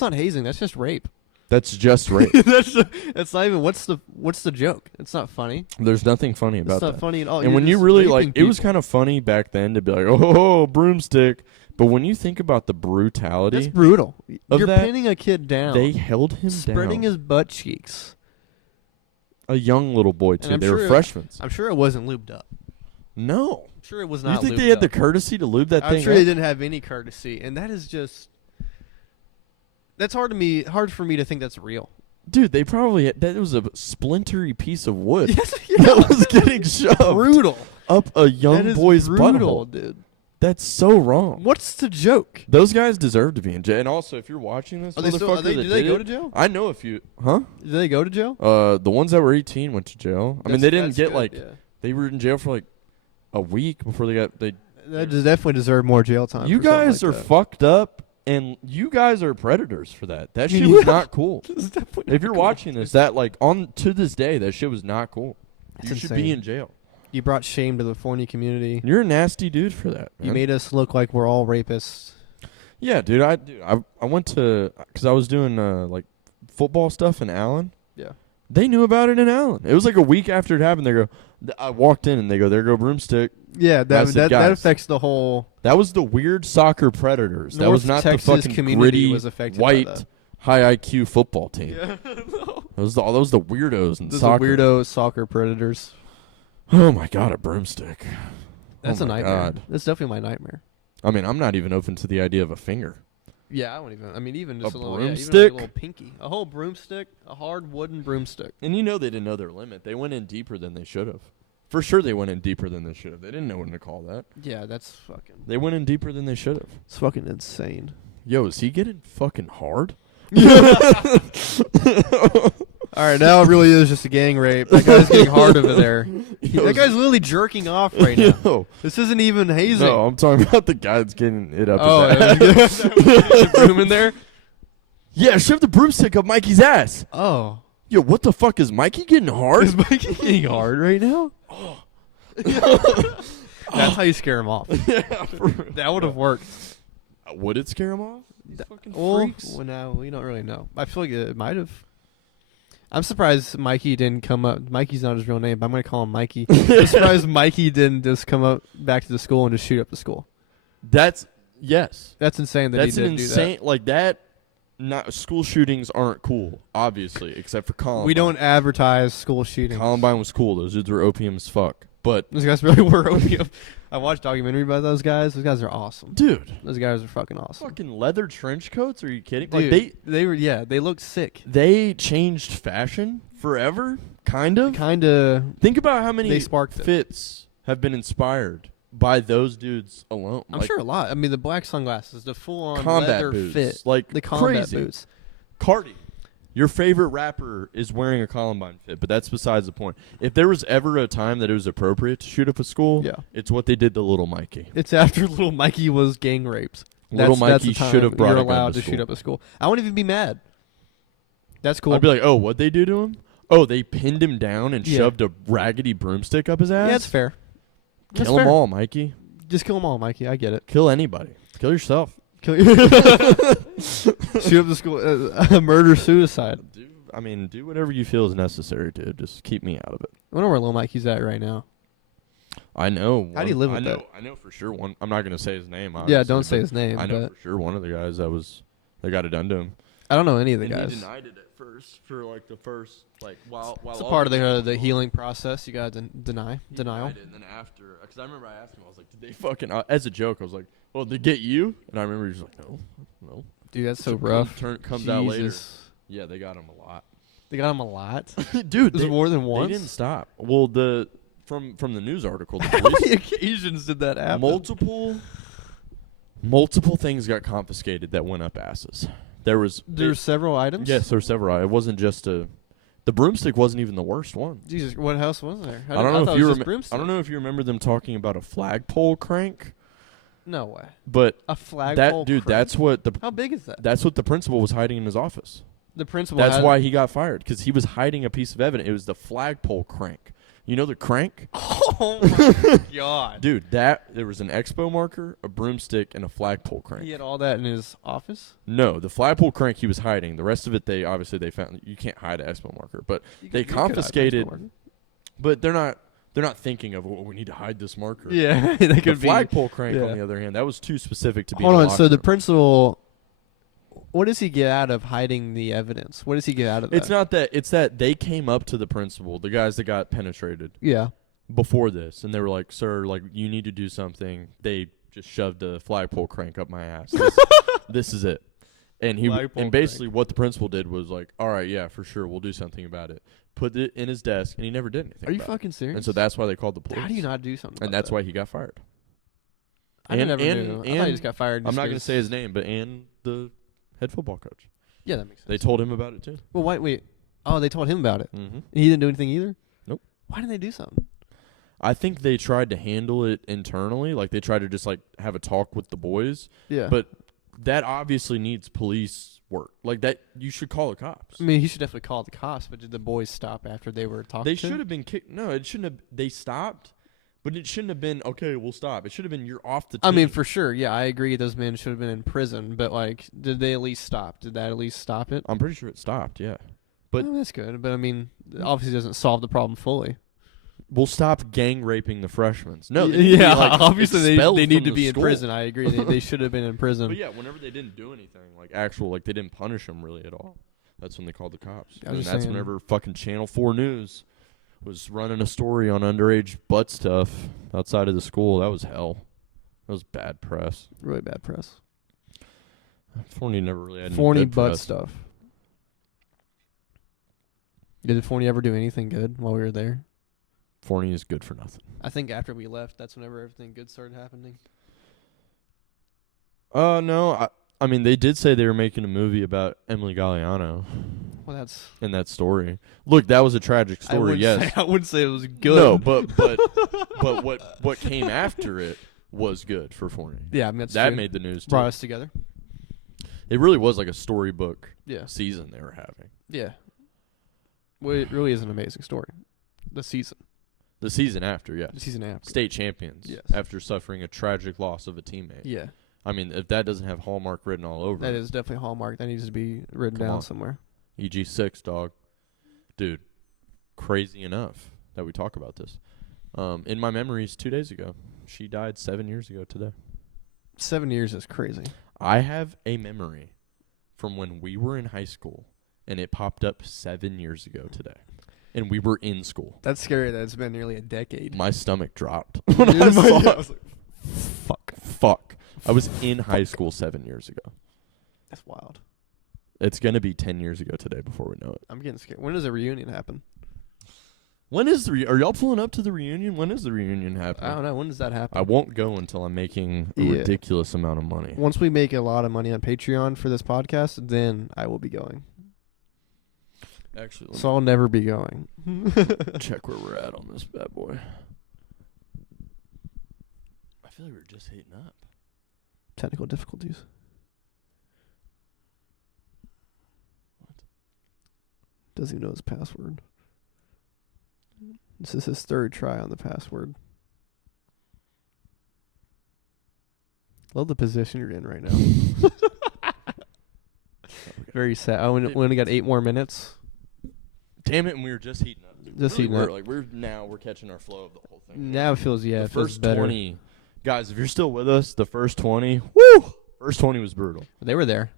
not hazing. That's just rape. That's just rape. That's not even. What's the joke? It's not funny. There's nothing funny about It's that. not funny at all. And You're when you just really raping it was people. kind of funny back then to be like, oh, broomstick. But when you think about the brutality, That's brutal. of You're that, pinning a kid down. they held him spreading down. his butt cheeks. A young little boy too. I'm They were sure- freshmen. I'm sure it wasn't lubed up. No. I'm sure it was You not. think lubed they had up. the courtesy to lube that I'm thing sure up? they didn't have any courtesy, and that is just. That's hard for me to think that's real. Dude, they probably that was a splintery piece of wood Yes, that was getting shoved brutal. up a That young is boy's brutal, butthole. dude. That's so wrong. What's the joke? Those guys deserve to be in jail. And also, if you're watching this, Are they still? motherfucker that Do they did go it, to jail? I know a few. Huh? Do they go to jail? The ones that were 18 went to jail. I mean, they didn't get That's good, yeah. they were in jail for like a week before they got they. That does definitely deserve more jail time. You for something guys like are that. fucked up, and you guys are predators for that. That shit was not cool. It's definitely If you're not cool. watching this, that like on to this day, that shit was not cool. That's You should insane. be in jail. You brought shame to the Forney community. You're a nasty dude for that. You man. made us look like we're all rapists. Yeah, dude. I went to because I was doing like football stuff in Allen. Yeah. They knew about it in Allen. It was like a week after it happened. They go, I walked in and they go, there go Broomstick. Yeah, I that said, that "Guys, affects the whole That was the weird soccer predators. That North was not Texas the fucking community gritty was affected by white that. high IQ football team. Yeah, no. Those the weirdos in Those soccer. are weirdo soccer predators. Oh my god, a broomstick. That's Oh a my nightmare. God. That's definitely my nightmare. I mean, I'm not even open to the idea of a finger. Yeah, I won't even. I mean, even just A a little, even like broomstick? a little pinky, a whole broomstick, a hard wooden broomstick. And you know they didn't know their limit. They went in deeper than they should have. For sure they went in deeper than they should have. They didn't know when to call that. Yeah, that's fucking. They went in deeper than they should have. It's fucking insane. Yo, is he getting fucking hard? I All right, now it really is just a gang rape. That guy's getting hard over there. That guy's literally jerking off right now. Yo. This isn't even hazing. No, I'm talking about the guy that's getting it up his ass. The broom in there? Yeah, shove the broomstick up Mikey's ass. Oh. Yo, what the fuck? Is Mikey getting hard? Is Mikey getting hard right now? Oh. That's how you scare him off. Yeah, That would have worked. would it scare him off? These fucking Well, freaks. no, we don't really know. I feel like it might have. I'm surprised Mikey didn't come up. Mikey's not his real name, but I'm going to call him Mikey. I'm surprised Mikey didn't just come up back to the school and just shoot up the school. Yes. That's insane that That's he an did insane, do that. like that. Not school shootings aren't cool, obviously, except for Columbine. We don't advertise school shootings. Columbine was cool. Those dudes were opium as fuck. But Those guys really were opium. I watched a documentary about those guys. Those guys are awesome. dude, Those guys are fucking awesome. fucking leather trench coats? Are you kidding? Dude, Like they were they looked sick. they changed fashion forever, kind of. Kind of. Think about how many They sparked it. fits have been inspired by those dudes alone. I'm sure a lot. I mean, the black sunglasses, the full-on combat leather boots, fit, like the combat crazy. boots. Cardi, your favorite rapper is wearing a Columbine fit, but that's besides the point. If there was ever a time that it was appropriate to shoot up a school, Yeah. it's what they did to Little Mikey. It's after little Mikey was gang raped. Little That's Mikey the time should have brought you're a gun allowed to to shoot school. up a school. I wouldn't even be mad. That's cool. I'd be like, oh, what'd they do to him? Oh, they pinned him down and Yeah. shoved a raggedy broomstick up his ass? yeah, that's fair. That's Kill them fair. all, Mikey. Just kill them all, Mikey. I get it. Kill anybody. Kill yourself. Kill shoot up the school. Murder suicide. Do whatever you feel is necessary, dude. Just keep me out of it. I wonder where Lil Mikey's at right now. I know. How do you live with that? I know for sure one. I'm not going to say his name, Yeah, obviously, don't say but his name. I know But for sure one of the guys that got it done to him. I don't know any of the And guys. he denied it at first for like the first while It's a all part of the the healing process. You gotta denial. He denied it, and then after, because I remember I asked him, I was like, did they fucking as a joke? I was like, well, did they get you? And I remember he was like, no. Dude, that's so It rough. comes out later. Jesus. Yeah, they got him a lot. They got him a lot. Dude, Was it more than once? They didn't stop. Well, from the news article, the How police, many occasions did that happen? multiple things got confiscated that went up asses. There's several items. Yes, there were several. It wasn't just the broomstick wasn't even the worst one. Jesus, what else was there? I don't know thought if it you was just I don't know if you remember them talking about a flagpole crank, No way. but A flagpole. dude, crank? how big is that? that's what the principal was hiding in his office. The principal. That's had why he got fired, because he was hiding a piece of evidence. It was the flagpole crank. You know the crank? Oh my god, Dude, there was an expo marker, a broomstick, and a flagpole crank. he had all that in his office. No, the flagpole crank he was hiding. The rest of it, they found. You can't hide an expo marker, but they confiscated. But they're not thinking of, we need to hide this marker. Yeah, they The could flagpole crank, yeah. on the other hand, that was too specific to be. Hold in a on. So locker the room. principal, what does he get out of hiding the evidence? What does he get out of that? It's not that. It's that they came up to the principal, the guys that got penetrated Yeah. before this, and they were like, "Sir, like you need to do something." They just shoved a flagpole crank up my ass. This is it. And Flagpole basically what the principal did was like, "All right, yeah, for sure, we'll do something about it." Put it in his desk, and he never did anything. Are you about it. fucking serious? And so that's why they called the police. How do you not do something? And that's why he got fired. I never knew. I thought he just got fired. I'm not going to say his name, but the head football coach. Yeah, that makes sense. They told him about it too. Well, wait. Oh, they told him about it. Mm-hmm. He didn't do anything either. Nope. Why didn't they do something? I think they tried to handle it internally, like they tried to just like have a talk with the boys. Yeah. But that obviously needs police work. Like that, you should call the cops. I mean, he should definitely call the cops. But did the boys stop after they were talking? They to him? should have been kicked. No, it shouldn't have. They stopped, but it shouldn't have been, okay, we'll stop. It should have been, you're off the team. I mean, for sure. Yeah, I agree. Those men should have been in prison. But like, did they at least stop? Did that at least stop it? I'm pretty sure it stopped, yeah. But well, that's good. But I mean, it obviously doesn't solve the problem fully. we'll stop gang raping the freshmen. No, they yeah, need to be, like, obviously expelled they need from to the be in school. prison. I agree. They should have been in prison. But yeah, whenever they didn't do anything, like actual, like they didn't punish them really at all. That's when they called the cops. I was And just that's saying. whenever fucking Channel 4 News was running a story on underage butt stuff outside of the school. That was hell. That was bad press. Really bad press. Forney never really had any Forney good butt press. stuff. Did Forney ever do anything good while we were there? Forney is good for nothing. I think after we left, that's whenever everything good started happening. No. I mean, they did say they were making a movie about Emily Galliano. Well, that's in that story. Look, that was a tragic story. Yes, I wouldn't say it was good. no, but what came after it was good for Fournier. Yeah, I mean, that's that true. made the news too. Brought us together. It really was like a storybook Yeah. season they were having. Yeah. Well, it really is an amazing story. The season. The season after, yeah. The season after. State champions. Yes. After suffering a tragic loss of a teammate. Yeah. I mean, if that doesn't have Hallmark written all over That it. is definitely a hallmark. That needs to be written Come down on. somewhere. EG6, dog. Dude, crazy enough that we talk about this. In my memories 2 days ago. She died 7 years ago today. 7 years is crazy. I have a memory from when we were in high school, and it popped up 7 years ago today. And we were in school. That's scary that it's been nearly a decade. My stomach dropped when I saw it. I was like, Fuck. I was in high school 7 years ago. that's wild. It's going to be 10 years ago today before we know it. I'm getting scared. When does a reunion happen? When is are y'all pulling up to the reunion? When is the reunion happening? I don't know. When does that happen? I won't go until I'm making a Yeah. ridiculous amount of money. Once we make a lot of money on Patreon for this podcast, then I will be going. Actually, So I'll never be going. check where we're at on this bad boy. I feel like we're just heating up. Technical difficulties. What? Doesn't even know his password. This is his third try on the password. Love the position you're in right now. Very sad. Oh, we only got 8 more minutes. Damn it, and we were just heating up. Just heating were. up. Like we're catching our flow of the whole thing. Now it feels the it feels first better. 20 guys, if you're still with us, the first 20, woo! First 20 was brutal. They were there.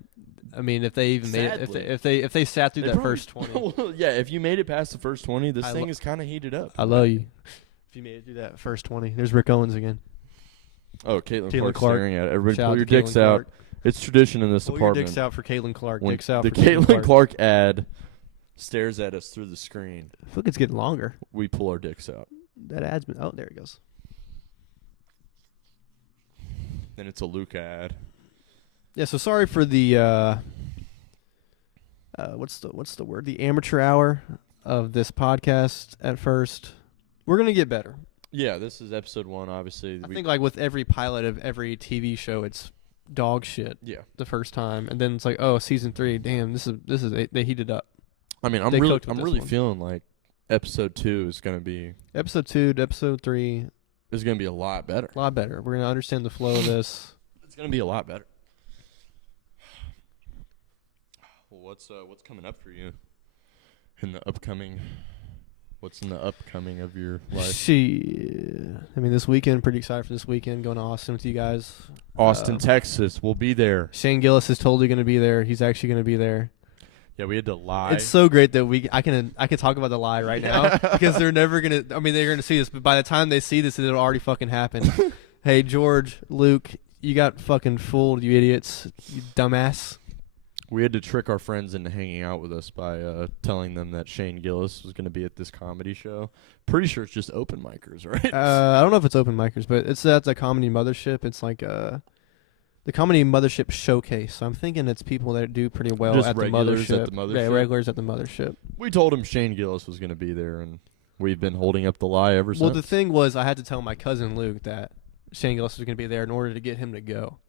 I mean, if they even made it, Sadly. if they sat through They that probably- first 20. Well, yeah, if you made it past the first 20, this I thing lo- is kind of heated up. I love you. If you made it through that first 20, there's Rick Owens again. Oh, Caitlin Caitlin Clark Clark. staring at it. Everybody Shout pull out your to Caitlin dicks out. Clark. It's tradition in this Pull your apartment. dicks out for Caitlin Clark. When Dicks out the for Caitlin Caitlin Clark ad stares at us through the screen. I feel like it's getting longer. We pull our dicks out. That ad's been. Oh, there it goes. Then it's a Luca ad. Yeah. So sorry for the what's the word? The amateur hour of this podcast. At first, we're gonna get better. Yeah, this is episode 1, obviously. I think like with every pilot of every TV show, it's dog shit Yeah. the first time, and then it's like, oh, season 3. Damn, this is they heated up. I mean, I'm They really cooked with this really one. feeling like episode 2 is going to be Episode 2 to episode 3, a lot better. a lot better. We're gonna understand the flow of this. It's going to be a lot better. Well, what's coming up for you in the upcoming? What's in the upcoming of your life? I mean, this weekend, pretty excited for this weekend, going to Austin with you guys. Austin, Texas. We'll be there. Shane Gillis is totally going to be there. He's actually going to be there. Yeah, we had to lie. It's so great that I can talk about the lie right now because they're never going to. I mean, they're going to see this, but by the time they see this, it'll already fucking happen. Hey, George, Luke, you got fucking fooled, you idiots, you dumbass. We had to trick our friends into hanging out with us by telling them that Shane Gillis was going to be at this comedy show. Pretty sure it's just open micers, right? I don't know if it's open micers, but that's a comedy mothership. It's like the comedy mothership showcase. So I'm thinking it's people that do pretty well Just at the regulars mothership. at the mothership? Yeah, regulars at the mothership. We told him Shane Gillis was going to be there, and we've been holding up the lie ever since. Well, the thing was, I had to tell my cousin Luke that Shane Gillis was going to be there in order to get him to go.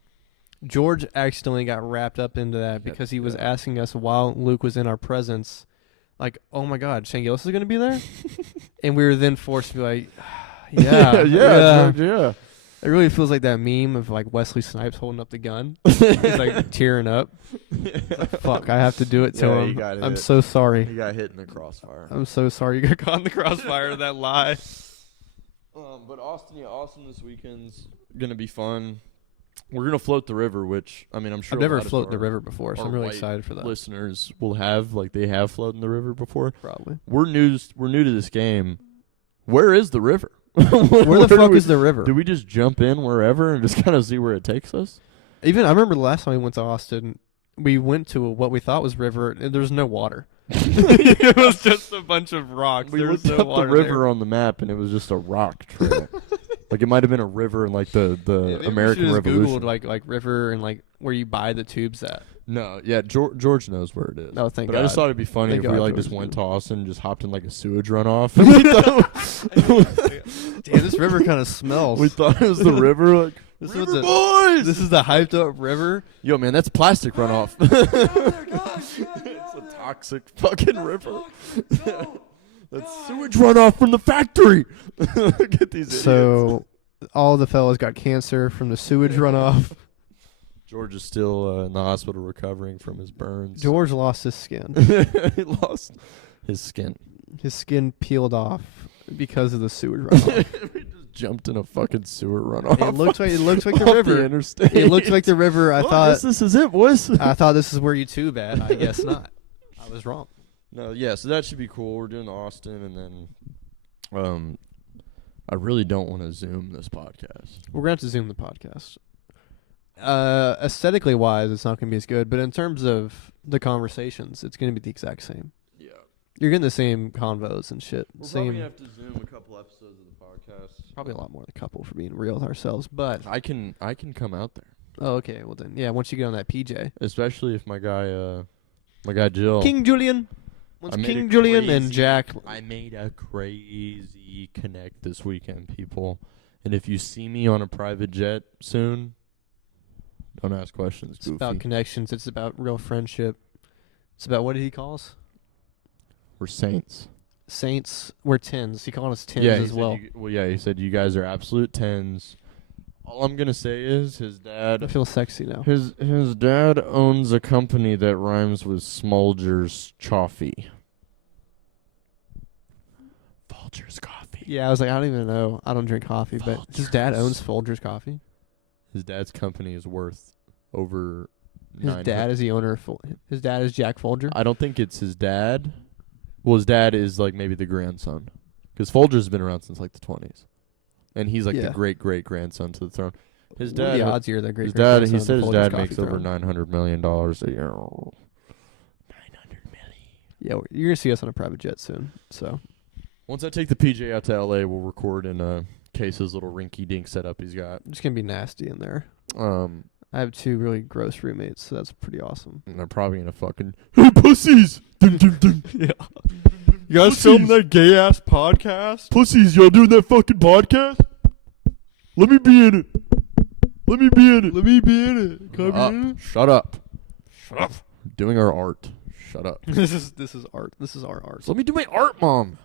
George accidentally got wrapped up into that because he was asking us while Luke was in our presence, like, "Oh my God, Shane Gillis is going to be there," and we were then forced to be like, "Yeah, yeah. It really feels like that meme of like Wesley Snipes holding up the gun. He's like tearing up. Like, fuck, I have to do it to Yeah, he him. got I'm hit. so sorry. He got hit in the crossfire. I'm so sorry you got caught in the crossfire of that lie. But Austin this weekend's gonna be fun. We're gonna float the river, which I mean, I'm sure I've never a lot of floated the our river before, so I'm really white excited for that. listeners will have, like, they have floated in the river before. Probably. We're new to this game. Where is the river? Where the fuck is the river? Do we just jump in wherever and just kind of see where it takes us? Even I remember the last time we went to Austin, we went to what we thought was river, and there's no water. It was just a bunch of rocks. We there looked was no up the water river there. on the map, and it was just a rock trail. Like, it might have been a river in, like, the Yeah, maybe American we should've Revolution. Googled like river and like where you buy the tubes at? No, yeah, George knows where it is. No, thank but God. I just thought it'd be funny Thank if we God like George just went knew. to Austin and just hopped in like a sewage runoff. Damn, this river kind of smells. We thought it was the river. Like, This river is the- boys. This is the hyped up river. Yo, man, that's plastic runoff. It's a toxic fucking river. That's sewage runoff from the factory. Get these idiots. So, all the fellas got cancer from the sewage runoff. George is still in the hospital recovering from his burns. George lost his skin. He lost his skin. His skin peeled off because of the sewage runoff. We just jumped in a fucking sewer runoff. It looks like the off river. The interstate. It looked like the river. I Well, thought. guess this is it, boys. I thought this is where you tube at. I guess not. I was wrong. No, yeah, so that should be cool. We're doing the Austin, and then I really don't want to Zoom this podcast. We're gonna have to zoom the podcast. Aesthetically wise, it's not gonna be as good, but in terms of the conversations, it's gonna be the exact same. Yeah. You're getting the same convos and shit. We're Same. probably going to have to Zoom a couple episodes of the podcast. Probably a lot more than a couple for being real with ourselves, but I can come out there. oh, okay. Well then, yeah. Once you get on that PJ, Especially if my guy Jill. King Julian. Once I made King a Julian and crazy- Jack. I made a crazy connect this weekend, people. And if you see me on a private jet soon, don't ask questions, It's goofy. about connections. It's about real friendship. It's about what did he call us? We're saints. Saints. We're tens. He called us tens Yeah, as well. He said you guys are absolute tens. All I'm gonna say is his I dad. feel sexy now. His dad owns a company that rhymes with Smolger's Coffee. Folgers Coffee. Yeah, I was like, I don't even know. I don't drink coffee, but his dad owns Folgers Coffee. His dad's company is worth over. His dad is the owner of his dad is Jack Folger. I don't think it's his dad. Well, his dad is like maybe the grandson, because Folger's been around since like the 20s, and he's like Yeah. the great grandson to the throne. His What are dad. the odds here that great His dad. grandson He of said his Folgers dad Coffee makes over throne? $900 million a year. 900 million. Yeah, you're gonna see us on a private jet soon. So Once I take the PJ out to LA, we'll record in Case's little rinky-dink setup he's got. I'm just gonna be nasty in there. I have 2 really gross roommates, so that's pretty awesome. And they're probably gonna fucking hey pussies. Dun, dun, dun. Yeah. You guys filming that gay ass podcast? Pussies, y'all doing that fucking podcast? Let me be in it. Let me be in it. Let me be in it. Come in it. Shut up. Shut up. Doing our art. Shut up. this is art. This is our art. So let me do my art, Mom.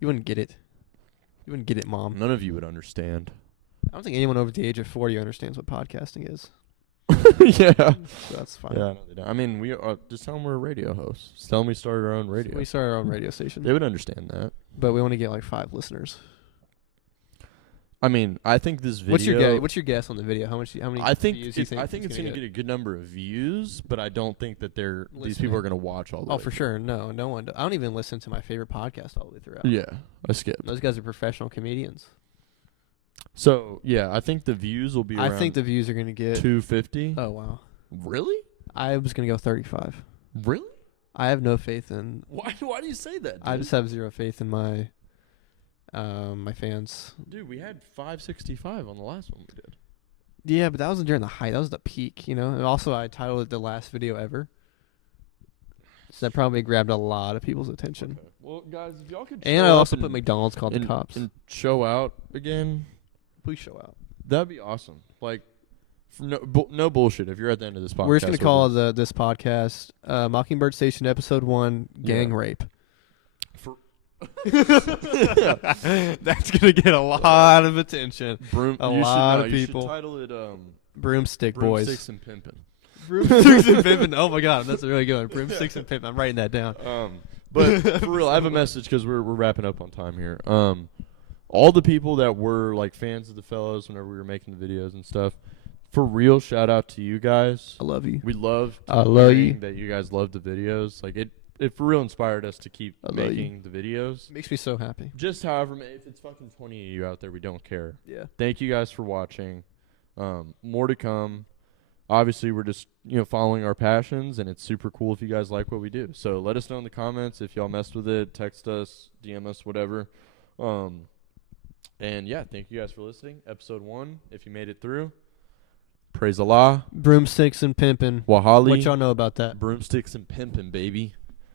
You wouldn't get it. You wouldn't get it, Mom. None of you would understand. I don't think anyone over the age of 40 understands what podcasting is. Yeah. So that's fine. Yeah, no, they don't. I mean, we are, just tell them we're radio hosts. Just tell them we started our own radio. We started our own radio station, They would understand that. but we want to get like 5 listeners. I mean, I think this video. What's your guess on the video? How many? I think views do you I think it's gonna gonna get a good number of views, but I don't think that these people Listening. are gonna watch all. The Oh, way for through. sure. No one. I don't even listen to my favorite podcast all the way throughout. Yeah, I skipped. Those guys are professional comedians. So yeah, I think the views will be. I around think the views are gonna get. 250. Oh wow. Really? I was gonna go 35. Really? I have no faith in. Why do you say that? Dude? I just have zero faith in my fans. Dude, we had 565 on the last one we did. Yeah, but that wasn't during the height. That was the peak, you know. And also, I titled it the last video ever, so that probably grabbed a lot of people's attention. Okay. Well, guys, if y'all could. And show I up also put McDonald's called the cops. and show out again. Please show out. That'd be awesome. Like, no bullshit. If you're at the end of this podcast, We're just gonna call this podcast Mockingbird Station Episode 1 Gang Yeah. Rape. For That's gonna get a lot of attention. a lot of people. You should title it Broomstick Boys. Broomsticks and Pimpin'. Broomsticks and Pimpin'. Oh my god, that's a really good one. Broomsticks and Pimpin'. I'm writing that down. But for real, I have a message because we're wrapping up on time here. All the people that were like fans of the fellows whenever we were making the videos and stuff, for real, shout out to you guys. I love you. We loved I love hearing you. that you guys loved the videos. Like it for real inspired us to keep I love making the videos. Makes me so happy. Just however, if it's fucking 20 of you out there, we don't care. Yeah. Thank you guys for watching. More to come. Obviously, we're just following our passions, and it's super cool if you guys like what we do. So let us know in the comments if y'all messed with it. Text us, DM us, whatever. And yeah, thank you guys for listening. Episode 1, if you made it through. Praise Allah. Broomsticks and Pimpin. Wahali. What y'all know about that? Broomsticks and Pimpin', baby.